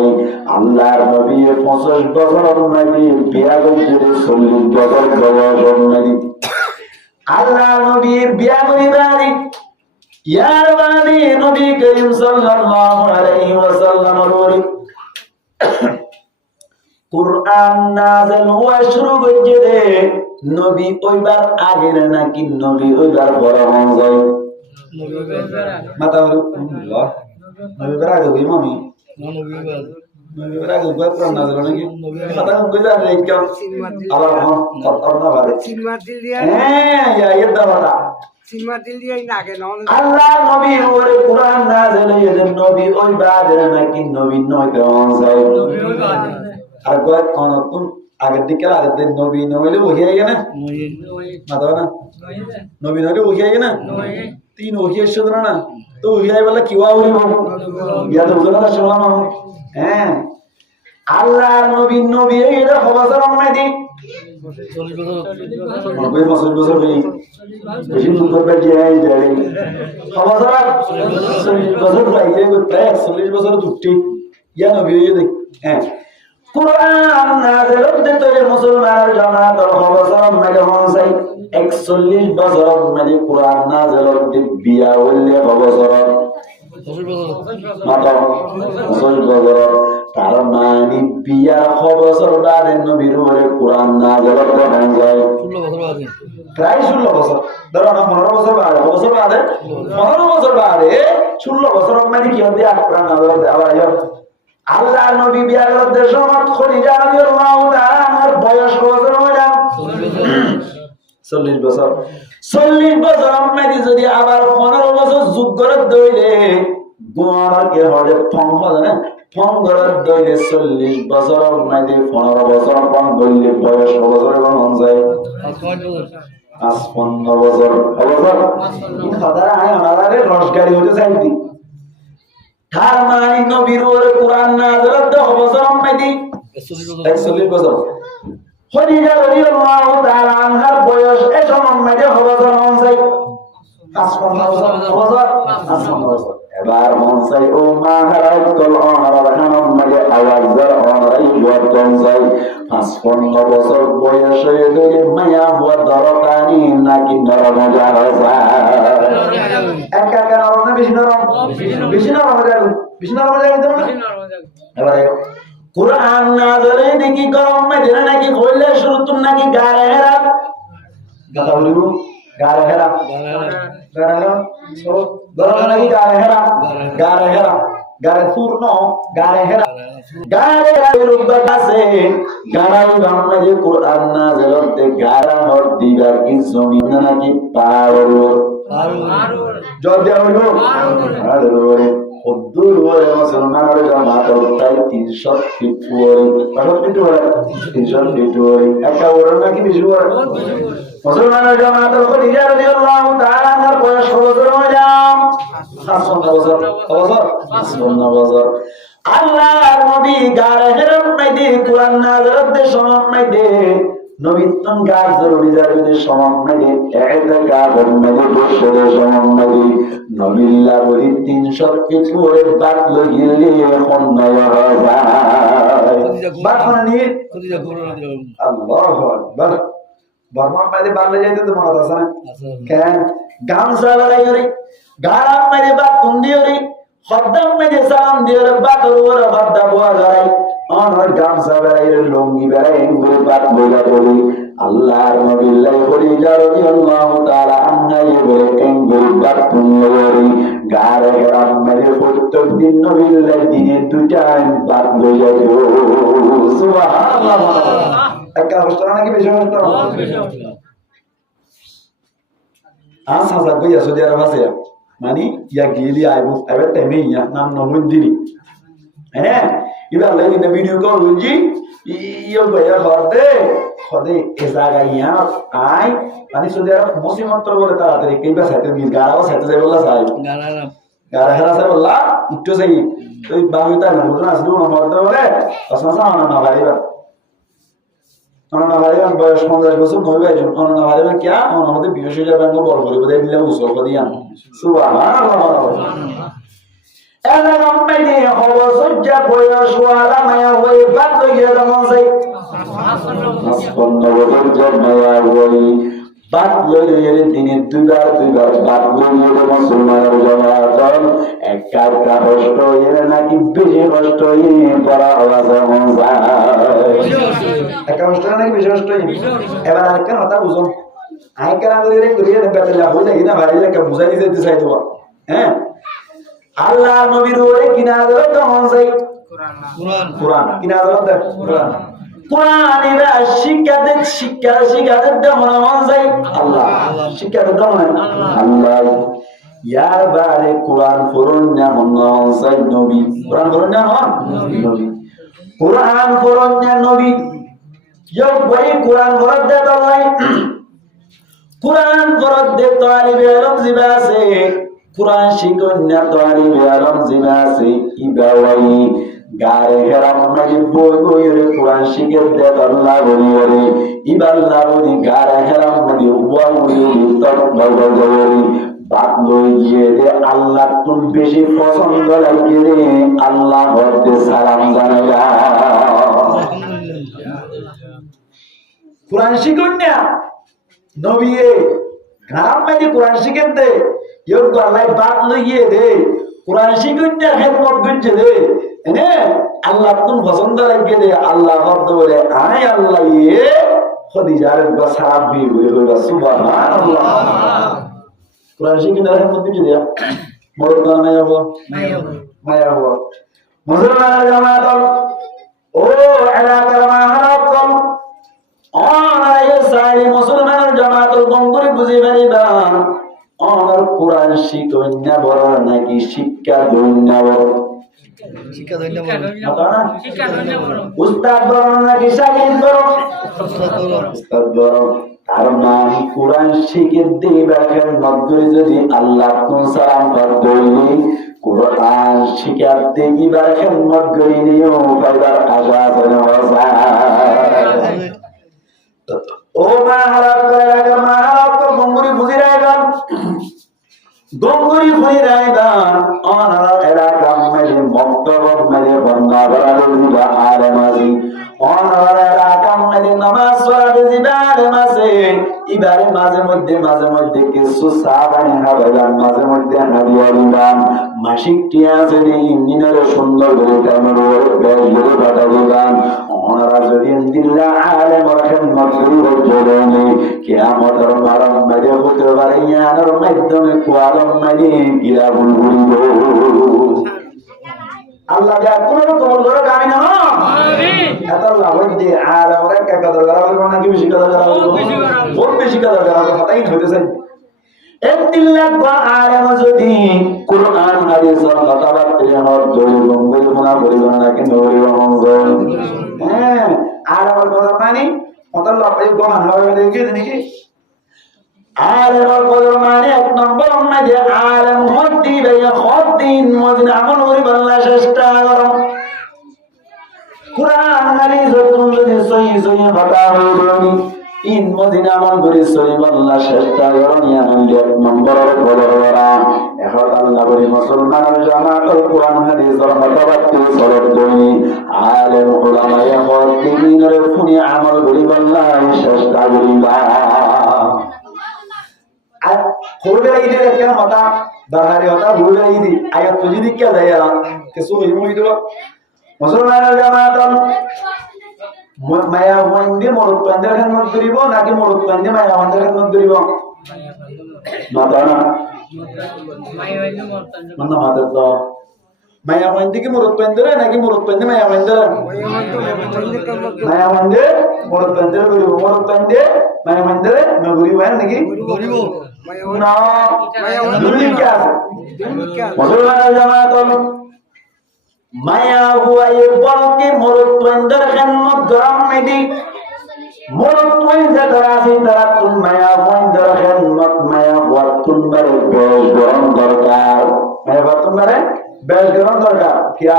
আল্লাহর নবী 25 বছর নবী বিয়া করেছে 40 বছর বয়স নবী আল্লাহর নবী বিয়া করিবারি ইয়ার বাদে নবী করিম সাল্লাল্লাহু আলাইহি ওয়াসাল্লাম বলেন কুরআন নাযিল হওয়া শুরু হয়েছে রে নবী ওইবার আগে নাকি নবী ওইবার বড় হন যায় মাতা বলো আল্লাহ নবী বার আগে হই মামি নবী বার আগে বার কোরআন নাযিল নাকি মাতা কই যা রে কি আবার হন আর না বারে সিনমার দিল দিয়া হ্যাঁ ইয়া ইদা বাটা সিনমার দিল দিয়া না আগে নন আল্লাহ নবী ওরে কোরআন নাযিল হইছে নবী ওইবার নাকি নবী নয় হন যায় নবী ওইবার আর কয় কোন তুম আগের দিকে আগের দিন নবী নইলে ওহি আইগে না মাতা না নবী নইলে ওহি আইগে না तीन ओही शोधना ना तो ओही आई वाला क्यों आवरी हो या तो उधर ना शुरू ना हैं अल्लाह नबी ये इधर खबर हमने दी कोई मसले भी बेशी मुझे बैठे हैं इधर खबर भाई ये कोई प्राय 40 बছর দুটি या नबी ये देख हैं कुरान नाज़िल होते तो ये मुसलमान जमात और खबर में होंसाई 41 বছর মানে কুরআন নাযিল হতে বিয়া হইলে বছর মাত্র 25 বছর তার মানে বিয়া বছর বাদে নবীর উপরে কুরআন নাযিল হতে হয়ে যায় 16 বছর বাদে প্রায় 16 বছর ধরো না 15 বছর বাদে 15 বছর বাদে 16 বছর মানে কি হবে কুরআন নাযিল হতে আবার আল্লাহর নবী বিয়া করার সময় খদিজা রাদিয়াল্লাহু তাআলা আমার বয়স কত হইলাম 40 বছর 40 বছর আমি যদি আবার 15 বছর যোগ করে দইলে গোয়ারকে হবে ফং হবে না ফং করে দইলে 40 বছর আমি 15 বছর ফং দইলে বয়স বছর হন যায় 55 বছর বছর কি খাদারা আয় আমাদের রসগাড়ি হতে চাইতি তার মানে নবীর ওরে কোরআন নাযিল হতে বছর আমি 41 বছর খদিজা রাদিয়াল্লাহু তাআলা আনহার বয়স এই সময় মধ্যে বছর হনসাই 55 বছর এবার হনসাই ও মাহারাত কল অনারা খানম মধ্যে আওয়াজদার অনারাই বর্তন যাই 55 বছর বয়স হয়ে গেলে মায়া হওয়া দরকারি নাকি নরম যায় একা একা নরম না বেশি নরম যায় এবারে कुरान नाज़िल देखी गरम में देना नाकी खोले शुरू तुम नाकी गारे हेरा गाता बोलिबो गारे हेरा सो गरम नाकी गारे हेरा গারে পূর্ণ গারে হেরা গারে রূপবাদ আছে গারাই বাংলাদেশে কোরআন নাযিল হতে গারা হর দিবার কি জমিন নাকি পাওয়ার যদি হইল আর দূর হয়ে মুসলমানের জামাত তাই 300 ফিট ওরে 300 ফিট ওরে একটা ওরে নাকি বেশি ওরে মুসলমানের জামাত খদিজা রাদিয়াল্লাহু তাআলা এর বয়স বছর হয়ে যাম 55 বছর আল্লাহর নবী গারে হেরাম মাইদে কোরআন নাযিলের সময় মাইদে নবীতন গাছ জরুরি যাবে সময় মাইদে ইতিকাফের মাইদে বসে সময় মাইদে নবিল্লাহ বলি 300 ফিট ওরে বাদ লাগিলে এখন নয় যায় বাদ মানে আল্লাহু আকবার বর্মা মাইদে বাদ লাগাইতে তো মনে আছে না কেন গামছা লাগাইরে গারাম মাইদে বাদ তুন্দিরে খদ্দাম মাইদে সালাম দিয়ে বাদ ওরে খদ্দা বুয়া যায় অনর গামছা লাগাইরে লুঙ্গি বেড়াই করে বাদ বইলা বলি আল্লাহর নবিল্লাহ খদিজা রাদিয়াল্লাহু তাআলা আনহাই বলে এঙ্গুল বাদ তুন্দিরে গারে হেরাম মাইদে প্রত্যেক দিন নবিল্লাহ দিনে 2 টাইম বাদ বইলা সুবহানাল্লাহ একটা অবস্থা নাকি বেশি অবস্থা সাজা গইয়া সৌদি আরব আছে মানে ইয়া গেলি আইবো এবার টাইমে ইয়া নাম নহন দিনি হ্যাঁ এবার লাগি না ভিডিও কল হইজি ইয়া গইয়া খদে এ জায়গা ইয়া আই মানে সৌদি আরব মুসলিম তো বলে তাড়াতাড়ি কইবা সাইতে গিল গারাও সাইতে যাই বললা সাই গারা হেরা সাই বললা উঠতে যাই তুই বাহুইতা না বলনা আসলু না মরতে বলে আসনা না ভাইবা অননাভারিবান বয়স 50 বছর নয় ভাই অননাভারিবান কি আমাদের বিশেষ ব্যাংক বড় করে বলে দিলে উসল করে দিয়ান সুবহানাল্লাহ এলা রম্মাইনি হবসজ্জা বয়স ওয়ালা মায়া হই বাদ লইয়া দমন যাই সুবহানাল্লাহ বছর মায়া হই বাদ লইয়া দিনে দুইবার বাদ লইয়া মুসলমানের জামাত একা কষ্ট এর নাকি বেশি কষ্ট পড়া আওয়াজ মন যায় একা কষ্ট নাকি বেশি কষ্ট এবার আরেকটা কথা বুঝুন আইকারা করে করিয়ে বেতলা হই যায় না ভাই লেখা বুঝাই দিতে চাই তো হ্যাঁ আল্লাহ নবীর ওরে কিনা দিল তো মন চাই কোরআন কিনা দিল কোরআন কোরআন এরা শিক্ষা দে মন চাই আল্লাহ শিক্ষা দে আল্লাহ ইয়ার বারে কোরআন পড়ুন না মন চাই নবী কোরআন পড়ুন না নবী কোরআন পড়ুন না নবী ইয়ো ভাই কোরআন পড়ত দে আল্লাহ কোরআন পড়ত দে তালিবে ইলম জিবা আছে কোরআন শিখুন না তালিবে ইলম জিবা আছে ইবাওয়াই গারে হেরাম মাঝে বই রে কোরআন শিখে দে আল্লাহ বলি রে ইবাল্লাহ বলি গারে হেরাম মাঝে ওয়া বলি তর বলি বাদ লই গিয়ে রে আল্লাহ তুমি বেশি পছন্দ লাগে রে আল্লাহ হতে সালাম জানাইয়া কোরআন শিখুন না নবী গ্রাম মাঝে কোরআন শিখেন দে ইয়োগ আল্লাহ বাদ লই গিয়ে দে কোরআন শিখুন না খেদমত করছে দে এনে আল্লাহ তুমি পছন্দ লাগে দে আল্লাহ হতে বলে আয় আল্লাহ খদিজার সালাম দিয়ে বলে সুবহানাল্লাহ কোরআন শিখে না রহমত দিতে দিয়া মরদ না মায়া হবো মুসলমানের জামাত ও এলাকার মাহারাত অনায় সাই মুসলমানের জামাত গঙ্গুরি বুঝি পারিবা অনার কোরআন শিখুন না বড় নাকি শিক্ষা দইন না বড় শিক্ষা দইন না বড় উস্তাদ বড় নাকি শাগিদ বড় উস্তাদ বড় তার নাম কোরআন শিখে দিবেন নবী যদি আল্লাহ কোন সালাম করতেই কোরআন শিখে দিবেন নবী নিও ফায়দার আশা আছে ও মাহারাত করে মাহারাত গঙ্গুরি বুঝি রাইবান অনারা এলাকা মেলে মক্তব মেলে বন্যা বরালে দিবা আলেমাজি অনারা এলাকা মেলে নামাজ পড়াতে দিবা আলেমাজি ইবারে মাঝে মধ্যে কিছু সাবানি হাবাইলাম মাঝে মধ্যে হাবিয়া দিবাম মাসিক টিয়া যদি ইঞ্জিনের সুন্দর করে টাইমের বেশ করে পাঠা দিবাম ওনারা যদি দিল্লা আলেম রাখেন মজুরি জোরেনি কিয়ামতের মারাম মাঝে হতে পারে ইয়ানোর মাধ্যমে কোয়ালম মাঝে গিরা বুলবুলিব আল্লাহ যা কোন কবল করে আমি না এত আল্লাহ বলি আর আমরা একটা কথা বলবো নাকি বেশি কথা বলবো বহুত বেশি কথা বলবো কথাই হইতেছে একদিল্লাহ বা আলেম যদি কুরআন হাদিসের কথাবার্তা হর ধরে বলবো না বলবো না কিন্তু বলবো হ্যাঁ আর আমার কথা মানে আল্লাহ এই কোরআন হবে দেখি নাকি আলেম কদর মানে এক নম্বর মানে আলেম হতি ভাইয়া হতিন মদিনা আমল করি বল্লা চেষ্টা করো কুরআন হাদিস যদি সহি সহি কথা হইনি ইন মদিনা আমল করি সহি বল্লা চেষ্টা করো নিয়া এক নম্বরের কদর করা এখন আল্লাহ বলি মুসলমানের জামাতের কুরআন হাদিসের মতবাক্তি সরব দই আলেম উলামা হতিনের ফুনি আমল করি বল্লা চেষ্টা করিবা होगा ही नहीं क्या होता दरहारे होता होगा ही नहीं आया तुझे दिख क्या जाएगा किसको ही मुझे तो मुसलमान जमात माया वंदे मोरत पंदर खान मत करीबो ना कि मोरत पंदे माया वंदर खान मत करीबो माता ना मन्ना माता तो माया वंदे की मोरत पंदर है ना कि मोरत पंदे माया वंदर माया वंदे मोरत पंदर करीबो मोरत पंदे माया वंदर मैं करीबो है ना कि करीबो ना दुनिया क्या है मुसलमान जमात माया हुआ ये बोल के मोरत्वेंद्र खन्मत गरम में दी मोरत्वेंद्र दरासी तरह तुम माया वेंद्र खन्मत माया हुआ तुम मेरे बेश गरम दरकार माया हुआ तुम मेरे बेश गरम दरकार क्या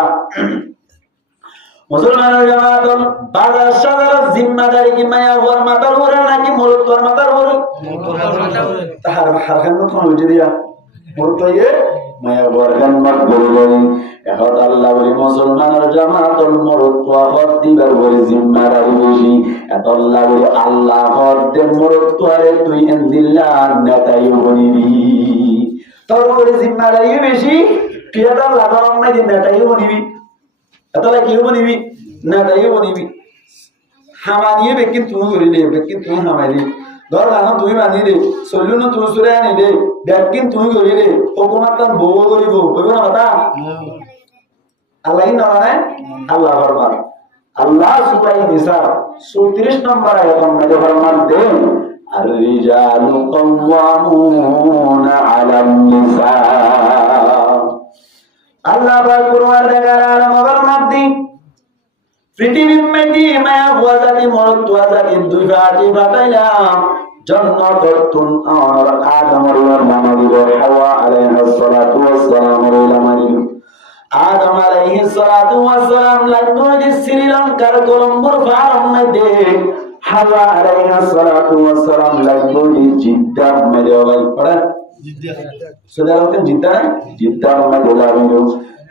मुसलमान जमात बाजार शहर जिम्मेदारी की माया हुआ मातर हो रहा ना कि मोरत्वेंद्र मातर हो रही ताहर खन्मत कौन उठ दिया मोरत्वेंद्र ये माया हुआ खन्मत बोल এখন আল্লাহ বলি মুসলমানের জামাতুল মুরুত্ব হদ দিবার বলি জিম্মাদারি বেশি এত আল্লাহ বলি আল্লাহ হদের মুরুত্ব আরে তুই ইনদিল্লাহ নেতাই বনিবি তোর বলি জিম্মাদারি বেশি তুই এত আল্লাহ নাই যে নেতাই বনিবি এত আল্লাহ কি বনিবি নেতাই বনিবি হামানিয়ে বেকিন তুমি করিলে বেকিন তুমি হামাইলি ধর গানো তুমি বান্ধি দে চলুন তুমি চুরে আনি দে বেকিন তুমি করিলে হুকুমাত তান বউ করিব কইব না কথা আল্লাহ নামে আল্লাহ ফরমান আল্লাহ সূরা নিসা 34 নম্বর আয়াতের মধ্যে ফরমান দেন আর রিজালু কাওয়ামুনা আলান নিসা আল্লাহ পাক কুরআন দেখার আলমগর মধ্যে পৃথিবীর মধ্যে মায়া ওয়াজাতি মরত ওয়াজাতি দুই ভাতি বাতাইলাম জান্নাতুন আর আদমের নামাদিব হাওয়া আলাইহিস সালাতু ওয়াস সালাম আলাইহি आदम अलैहि सलातु वस्सलाम लंदोज श्रीलंकार कोलंबोर फारम में दे हवा अलैहि सलातु वस्सलाम लंदोज जिद्दा में दे भाई पढ़ा जिद्दा सुधार होते जिद्दा में बोला बिनो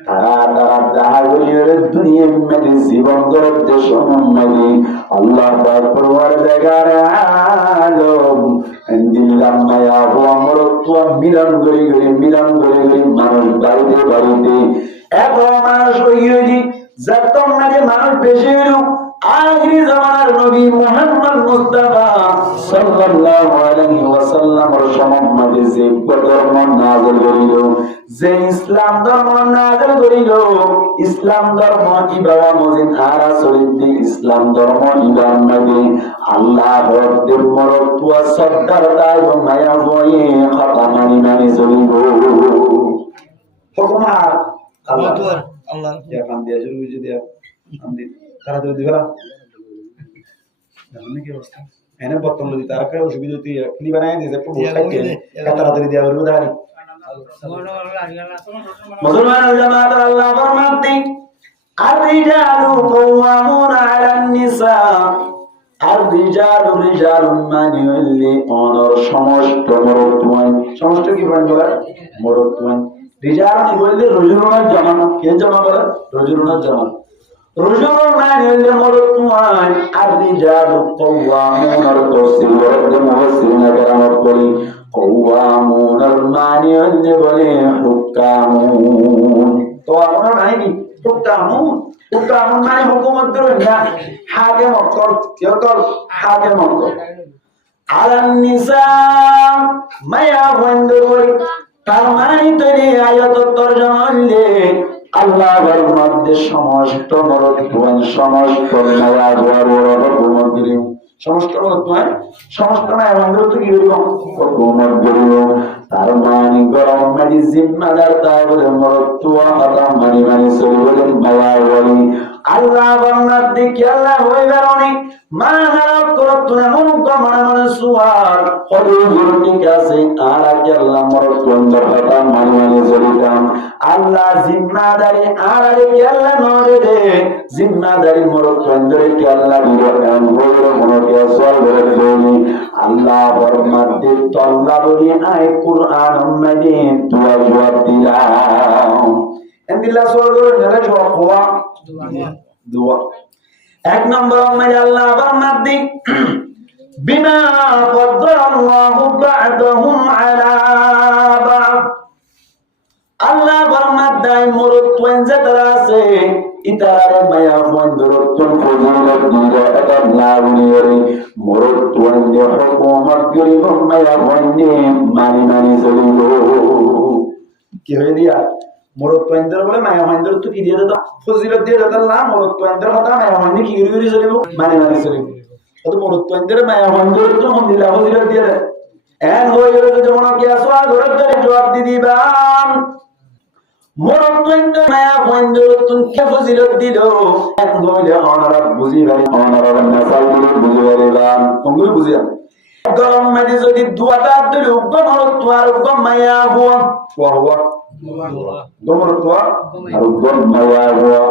तारा तारा दागुलियर दुनिया में दे जीवन गरत देशों में दे अल्लाह पाक परवरदिगार आलम इंदिल्ला माया हो अमरत्व मिलन गरी मानुष बाड़ीते এখন মানুষ হইয়াছি যতক্ষণ নাকি মানুষ বেশি হইল আখিরি জামানার নবী মুহাম্মদ মুস্তাফা সাল্লাল্লাহু আলাইহি ওয়াসাল্লামের সম্মানে যে ধর্ম নাযিল করিল যে ইসলাম ধর্ম নাযিল করিল ইসলাম ধর্ম ইবাবা মজিদ আর রাসূলুল্লাহ ইসলাম ধর্ম ইবাম নবী আল্লাহর ধর্মরত্ব সদ্দারতা এবং মায়া বয়ে খাতামানি মানি চলিব হুকুমার Allah Tuhan Allah ya kan dia suruh je dia nanti cara tu dia lah namanya क्या अवस्था है ना बहुत तुम लोग तार का सुविधा होती है क्लिप बनाए जैसे बहुत सारे क्या तरह तरह दिया और बता रही मुसलमान जमात अल्लाह फरमाते ar-rijalu qawwamuna 'ala an-nisa ar-rijalu rijalun maniyulli honor সমস্ত সমস্ত কি বলে মরত্বন রিজাল বললে রজুলুনার জামান কে জামা বলে রজুলুনার জামান রজুলুন মানে মরতুয়ান আর রিজাল কওয়ামুন আর তাফসীর ওয়ারদ মুফাসসিরিন কেরামত বলি কওয়ামুন আর মানে হচ্ছে বলে হুকামুন তো আপনারা মানে কি হুকামুন মানে হুকুমত করে না হাকিম অকল কেউ কল হাকিম অকল আলান নিসা মায়া বন্ধ করে তার মানে তৈরি আয়াত তরজমা হইলে আল্লাহর মধ্যে সমস্ত মরত্বন সমস্ত মায়া বড় হুকুমত দিলেন সমস্ত মরত্বন সমস্ত মায়া বন্ধ কি হইল হুকুমত দিল তার মানে গরম মাটি জিম্মাদার তাই বলে মরত্ব কথা মানি মানি চলবেন মায়া বলি আল্লাহ বর্ণার দিকে আল্লাহ হইবার অনেক মা হারাপ করত এমন মানে মানে সুয়ার হরিজুর ঠিক আছে আর আগে আল্লাহ মরত্বন কথা মানি মানি চলিতাম আল্লাহ জিম্মাদারি আর আগে আল্লাহ নরে দে জিম্মাদারি মরত্বন ধরে কি আল্লাহ বিরকান বড় মনকে সর করে দেনি আল্লাহ বর্ণার দিক তল্লা বলি আয় কুরআন মাদিন দুয়া জবাব দিলাম এন্দিল্লাহ সর করে নেলে জবাব কোয়া দুয়া এক নম্বর মানে আল্লাহ বর্ণার দিক বিমা ফাদ্দালাল্লাহু বা'দাহুম আলা বা'দ আল্লাহ বর্ণার দায় মরত্বন যে তারা আছে ইতার মায়া বন্ধুরত্বন ফজিলত দিলে এটা লাগুনিরে মরত্বন যে হুকুমত গরিব মায়া বন্ধে মানি মানি চলিব কি হয়ে দিয়া মরত্বন্দের বলে মায়া বন্ধুরত্ব কি দিয়ে দাও ফজিলত দিয়ে দাও আল্লাহ মরত্বন্দের কথা মায়া বন্ধে কি গরি চলিব মানি মানি চলিব তো মরত্বন্দের মায়া বন্ধুরত্ব দিলা ফজিলত দিয়ে দেয় এন হয়ে গেল যেমন কি আসো আর ঘরের জবাব দি দিবাম মরত্বন্দের মায়া বন্ধুরত্ব কে ফজিলত দিল এক হইলে অনারা বুঝিবারে অনারা নাসাল বলে বুঝিবারেবাম কোনগুলো বুঝিয়া গরম মাটি যদি দুয়াটা দিলে উগ্র মরত্ব আর উগ্র মায়া হওয়া হওয়া মরত্ব আর উগ্র মায়া হওয়া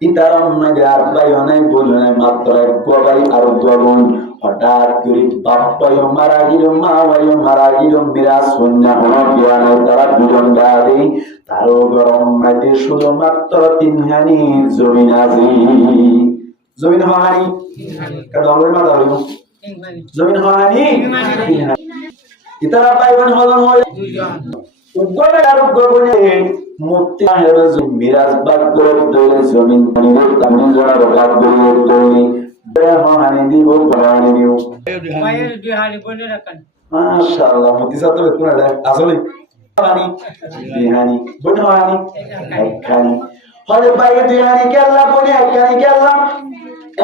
ইতারম নাগে আর ভাইও নাই বললো নাই মাত্র এক ভাই আর বোন হঠাৎ করে বাপ্পায় মারা গেল মা ভাইও মারা গেল মিরাজ সন্ধ্যা হলো বিয়া নাই তারা দুজন গাড়ি তারও গরম মাটি শুধুমাত্র তিনখানি জমিন আছে জমিন হানি কারণ মাথা হইব জমিন হানি ইতারা ভাই বোন হলো হয় উগ্র আর উগ্র বলে মুক্তি হেরে মিরাজ বাদ করে দলে জমিন পানির তামিল জোড়া রকাত করে দলে হানি দিব পানি দিব মায়ের দুই হানি বনে রাখেন মাশাআল্লাহ মুক্তি সাথে কোন আসলে হানি দুই হানি বনে হানি একখানি হলে ভাই দুই হানি কে আল্লাহ বনে একখানি কে আল্লাহ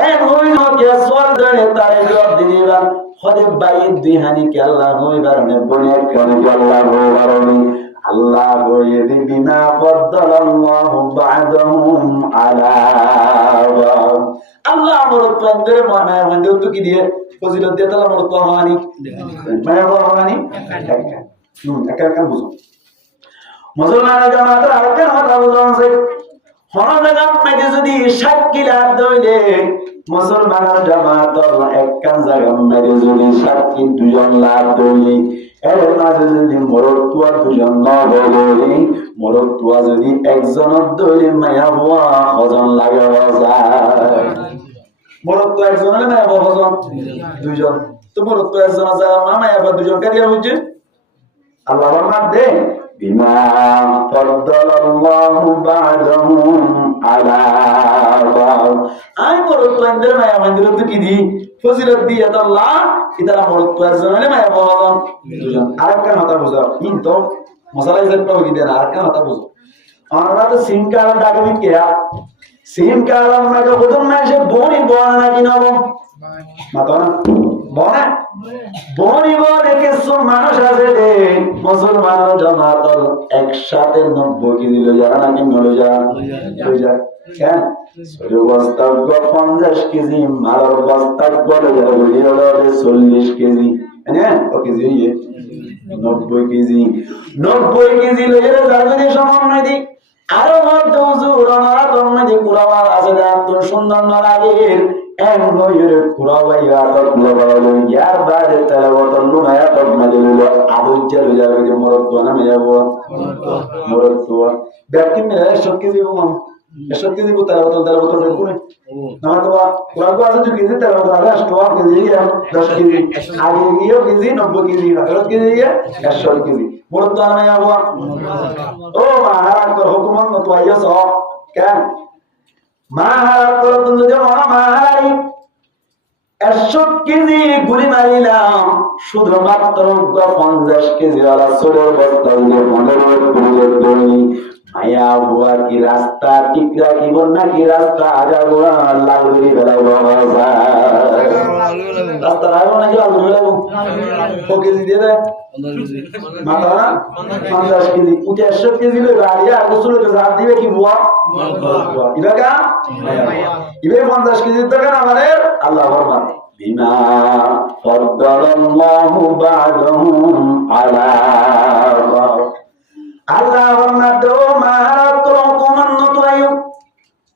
এন হইল কে সোয়াল ধরে তারে জবাব দিবা হলে ভাই দুই হানি কে আল্লাহ হইবার নে বনে একখানি কে আল্লাহ হইবার আল্লাহ বলে বিমা ফাদ্দালাল্লাহু বা'দাহুম আলা বা'দ আল্লাহ মরত্বন্দের মায়া বন্ধু তো কি দিয়ে ফজিলত দিয়ে তালা মরত্ব হানি মায়া হানি একা বুঝো মুসলমান জামাতের আরেকটা কথা বুঝুন আছে হনজাগাম মাঝে যদি সাক্ষী লাভ দইলে মুসলমানের জামাতের একটা জায়গার মাঝে যদি সাক্ষী দুজন লাভ দইলে এর মাঝে যদি মরত্তুয়া দুজন ন হইলে মরত্তুয়া যদি একজনের দইলে মায়া হওয়া হজন লাগে যায় মরত্তুয়া একজনের মায়া হওয়া হজন দুজন তো মরত্তুয়া একজন আছে মায়া হওয়া দুজন কে দিয়া হচ্ছে আল্লাহর মাধ্যমে বিমা ফাদ্দালাল্লাহু বা'দাহুম আলা বা'দ আই মরত্তুয়াদের মায়া মন্দির তো কি দি ফজিলত দি আল্লাহ ইতারা মরত্তুয়ার জন্য মায়া পাওয়া দুজন আরেকটা কথা বুঝাও কিন্তু মশলা ইজাত পাও কি দেন আরেকটা কথা বুঝো আমরা তো সিম কার্ড ডাকবি কে সিম কার্ড আমরা তো প্রথম মাসে বনি বল নাকি নব মাতো না বনে বনি বলে কিছু মানুষ আছে রে মুসলমান জামাত একসাথে 90 কেজি লই যারা নাকি নলে যা কেন বস্তা 50 কেজি মালার বস্তা বলে যারা বলি হলো 40 কেজি হ্যাঁ ও কেজি হইয়ে 90 কেজি লই যারা যদি সমন্বয় দি আরো মধ্যে হুজুর আমার তোমাদের কুরাওয়া আছে তো সুন্দর না লাগে এন হইরে কুরাওয়া তো কুরাওয়া ইয়ার বাদে তেলাওয়াত লুনায়া তো মাজলুল আবুল জালু যাবে মরদ না মেয়াবো মরদ ব্যক্তি মেলা শক্তি দিব মান শক্তি দিব তেলাওয়াত কোনে না তো কুরাওয়া আছে তো কেজি তেলাওয়াত আছে 8 কেজি 10 কেজি আগে ইও কেজি 90 কেজি 80 কেজি 100 কেজি মরদ না মেয়াবো ও মহারাজ তো হুকুমত তো আইছো কেন মাহারা করতুন যদি মাহারি 100 কেজি গুলি মারিলাম শুধুমাত্র 50 কেজি ওলা ছোট বস্তা দিয়ে 15 কেজি দই মায়া বুয়া কি রাস্তা ঠিক রাখিব নাকি রাস্তা আগাবো লাল করে বেলাইব রাস্তা রাখবো নাকি লাল করে বেলাইব কেজি দিয়ে দেয় মাথা না 50 কেজি 100 কেজি লই গাড়ি আর গোসল রাত দিবে কি বুয়া ইবা কা ইবে 50 কেজি টাকা আমাদের আল্লাহ ফরমান বিমা ফাদ্দালাল্লাহু বা'দাহুম আলা আল্লাহ ফরমান তো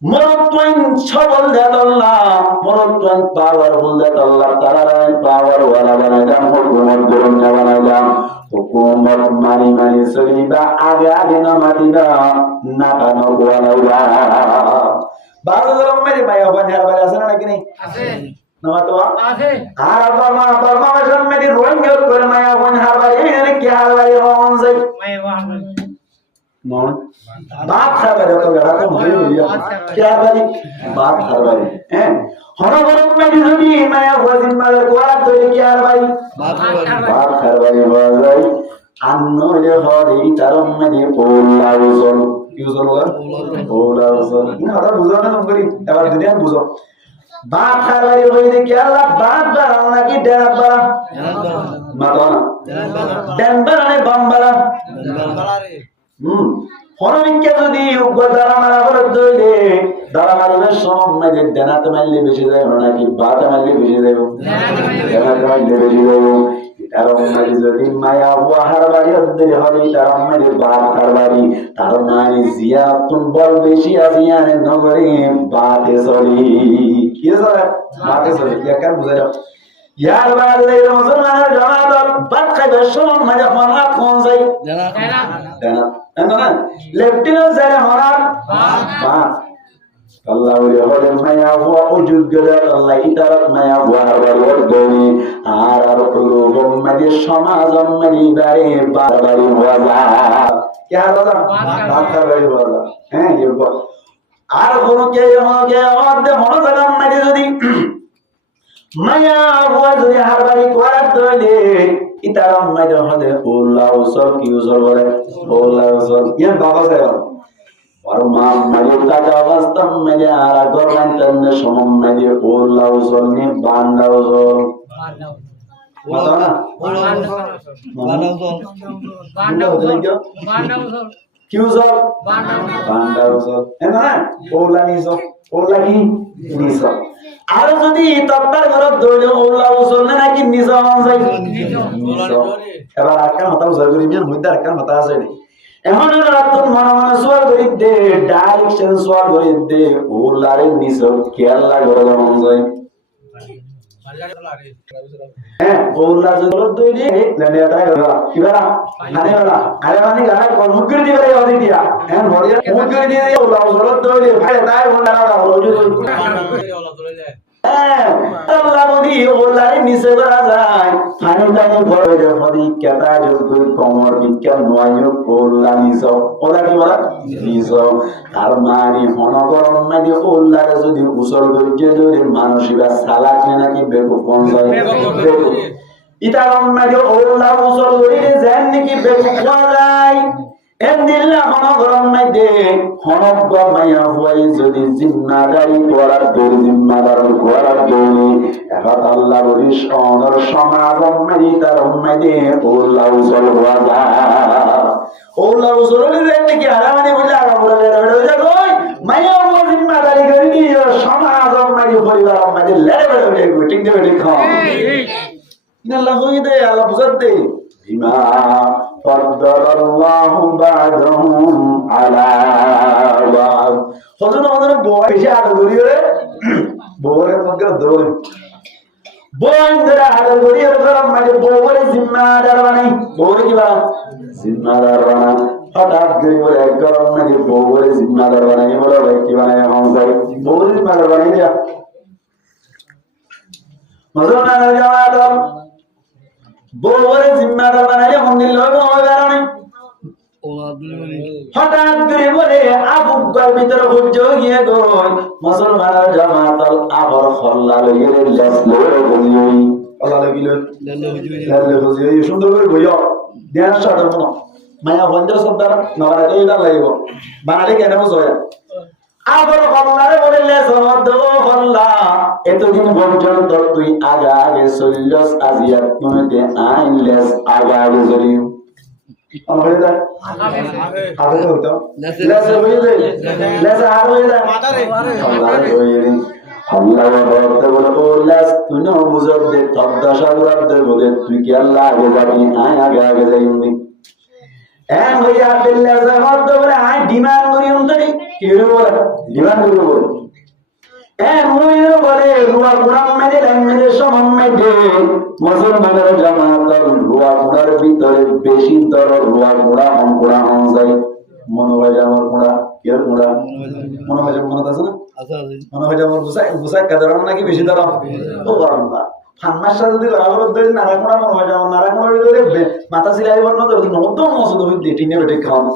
মরত্বইন সবল দেত আল্লাহ মরত্বইন পাওয়ারফুল দেত আল্লাহ তাআলা পাওয়ার ওয়ালা বানাইলাম হুকুমত গরম না বানাইলাম হুকুমত মানি মানি চলিবা আগে আগে না মাতিবা না কানো গোয়ালাইবা বাজার মেরে মায়া বানার বারে আছে নাকি নেই আছে নমাতোয়া আছে আর বাবা বাবা বাজার মেরে রোহিঙ্গা করে মায়া বানার বারে এনে কি হাল বারে হন যাই মায়া বানার মন बात खरबारी तो गड़ा तो मुझे क्या बारी बात खरबारी हैं हर वर्ग में जिसमें मैं वजिन मगर कोरा तो ये क्या बारी बात खरबारी बाज़ाई अन्नो ये हरी तरम में ये पोला उसल उसल होगा पोला उसल इन हरा बुझा ना तुम करी अब दुनिया बुझो बात खरबारी हुई थी क्या ला बात बराना की डर बरा मातोना डर बरा ने बम बरा হরমিকে যদি দাঁড়া মারা করে দইলে দাঁড়া মারবের সময় যে দেনাতে মারলে বেশি যায় নাকি বাতে মারলে বেশি যায় দেনাতে মারলে বেশি যায় তার মারি যদি মায়া ওয়াহার বাড়ি অদ্দের হরি তার মারি বাত হার বাড়ি তার মারি জিয়া তুম বল বেশি আজিয়ানে নগরে বাতে সরি কি স্যার বাতে সরি কেন বুঝাই দাও यार बात ले मुसलमान जमात बात खाइबे সময় মাঝে হনা কোন যাই দেনা দেনা না লেফটেন্যান্ট স্যার হনা বাত আল্লাহ ওরে হলে মায়া হুয়া উজুগদা আল্লাহ ইতারাত মায়া হুয়া হারবার দনি আর প্রলোভন মাঝে সমাজ মানি বারে বারবারি হওয়া কি হারবা বাত হারবারি হওয়া হ্যাঁ ইরবা আর কোন কে আমাদের মনে জায়গা মাঝে যদি মায়া হুয়া যদি হারবারি করার দলে ইতারাম মাঝে হলে ওল্লাহ উসল কি উসল বলে ওল্লাহ উসল ইয়ার বাবা সাহেব বর্মা মাঝে তাজা অবস্থা মাঝে আর গরমান তন্নে সমম মাঝে ওল্লাহ উসল নি বান্দা উসল বান্দা না বান্দা উসল বান্দা উসল কি উসল বান্দা উসল না ওল্লাহ নি উসল ওল্লাহ কি নিসল আর যদি তত্তার ঘরত দইলে ওল্লাহ উসল না নাকি নিসল যাই নিসল এবার আকার হতা উসল করি মিয়ান মধ্যে আকার হতা আছে নি এখন রাতুন মনে মনে সোয়াল করি দে ডাইরেকশন সোয়াল করি দে ওলারে নিসল কেয়াল্লা করে মন যায় হ্যাঁ ওলা যদি দইলে লানে তাই কিবা আরে বালা আরে মানে গায় কোন মুকরি দিবে ওদি দিয়া হ্যাঁ ভরিয়া মুকরি দিয়ে ওলা উসল দইলে ভাই তাই ওলা না রোজ আল্লাহ বলি ওলারে নিচে করা যায় ফানুটা ঘরে যদি কেতা যদি কমর বিজ্ঞান নয় ওলা নিছ ওলা কি বলা নিছ আর মানি হনগরম মানে ওলারে যদি উসল করছে যদি মানসিকা সালাক নাকি বেকু কোন যায় বেকু ইতা মানে ওলা উসল করিলে যেন নাকি বেকু কোন যায় এন্দিল্লা হনগরম মধ্যে হনগ মায়া হই যদি জিম্মাদারি করার দৌড় জিম্মাদার করার দৌড় এখন আল্লাহ বলিস অনর সমাজ মারি তার মধ্যে ওল্লাহ উসল হওয়া যায় ওল্লাহ উসল হলে কি আরামানি বলে আরাম বলে রয়ে কই মায়া ও জিম্মাদারি করে দিও সমাজ মারি পরিবার মাঝে লেড়ে বেড়ে ঠিক দেবে ঠিক খাও ইনাল্লাহ হই দে আল্লাহ বুঝাত দে বিমা ফাদ্দালাল্লাহু বা'দাহুম আলা বা'দ হযরত আমাদের বয় বেশি আদর করিও বউয়ের মধ্যে দৌড় বয় ধরে আদর করিও গরম মানে বউয়ের জিম্মাদার বানাই বউয়ের কি বানা জিম্মাদার বানা হঠাৎ করে বলে গরম মানে বউয়ের জিম্মাদার বানাই বলে ভাই কি বানাই হামজাই বউয়ের জিম্মাদার বানাই দিয়া মুসলমান জামাত বউয়ের জিম্মাদার বানাইলে মন্দির লইব ওই কারণে হঠাৎ করে বলে আবুকার ভিতরে সহ্য গিয়ে গই মুসলমানের জামাতাল আবর খল্লা লইয়ে লেস লইয়ে বলিই আল্লাহ লাগিল লেলে বুঝিই সুন্দর করে বইও ধ্যান সাধন মায়া বন্ধের সর্দার নগরে তো ইদার লাগিব বাঙালি কেন বুঝে আবার হল্লারে বলিলে জবাব হল্লা এতদিন পর্যন্ত তুই আগে আগে চললস আজিয়াত নইতে আইনলেস আগে আগে চলিও তুই কি আল্লাহ আগে যাবি আয় আগে আগে যাই ডিমান্ড করি অন্তরি কি ডিমান্ড করবো বলে রুয়া কুড়াম মেরে মেরে সমান মেটে মুসলমানের জামাত রুয়া কুড়ার ভিতরে বেশি দর রুয়া কুড়া হন যায় মনে হয় আমার কুড়া কেউ কুড়া মনে হয় মনে আছে না মনে হয় আমার বুসাই কাদের নাকি বেশি দর ও গরম না ফান্নাসা যদি বরাবর ধরে নারা কুড়া মনে হয় আমার নারা কুড়া মাথা সিলাই বন্ধ ধরে নতুন মসুদ হইতে টিনে বেটে খাওয়ানো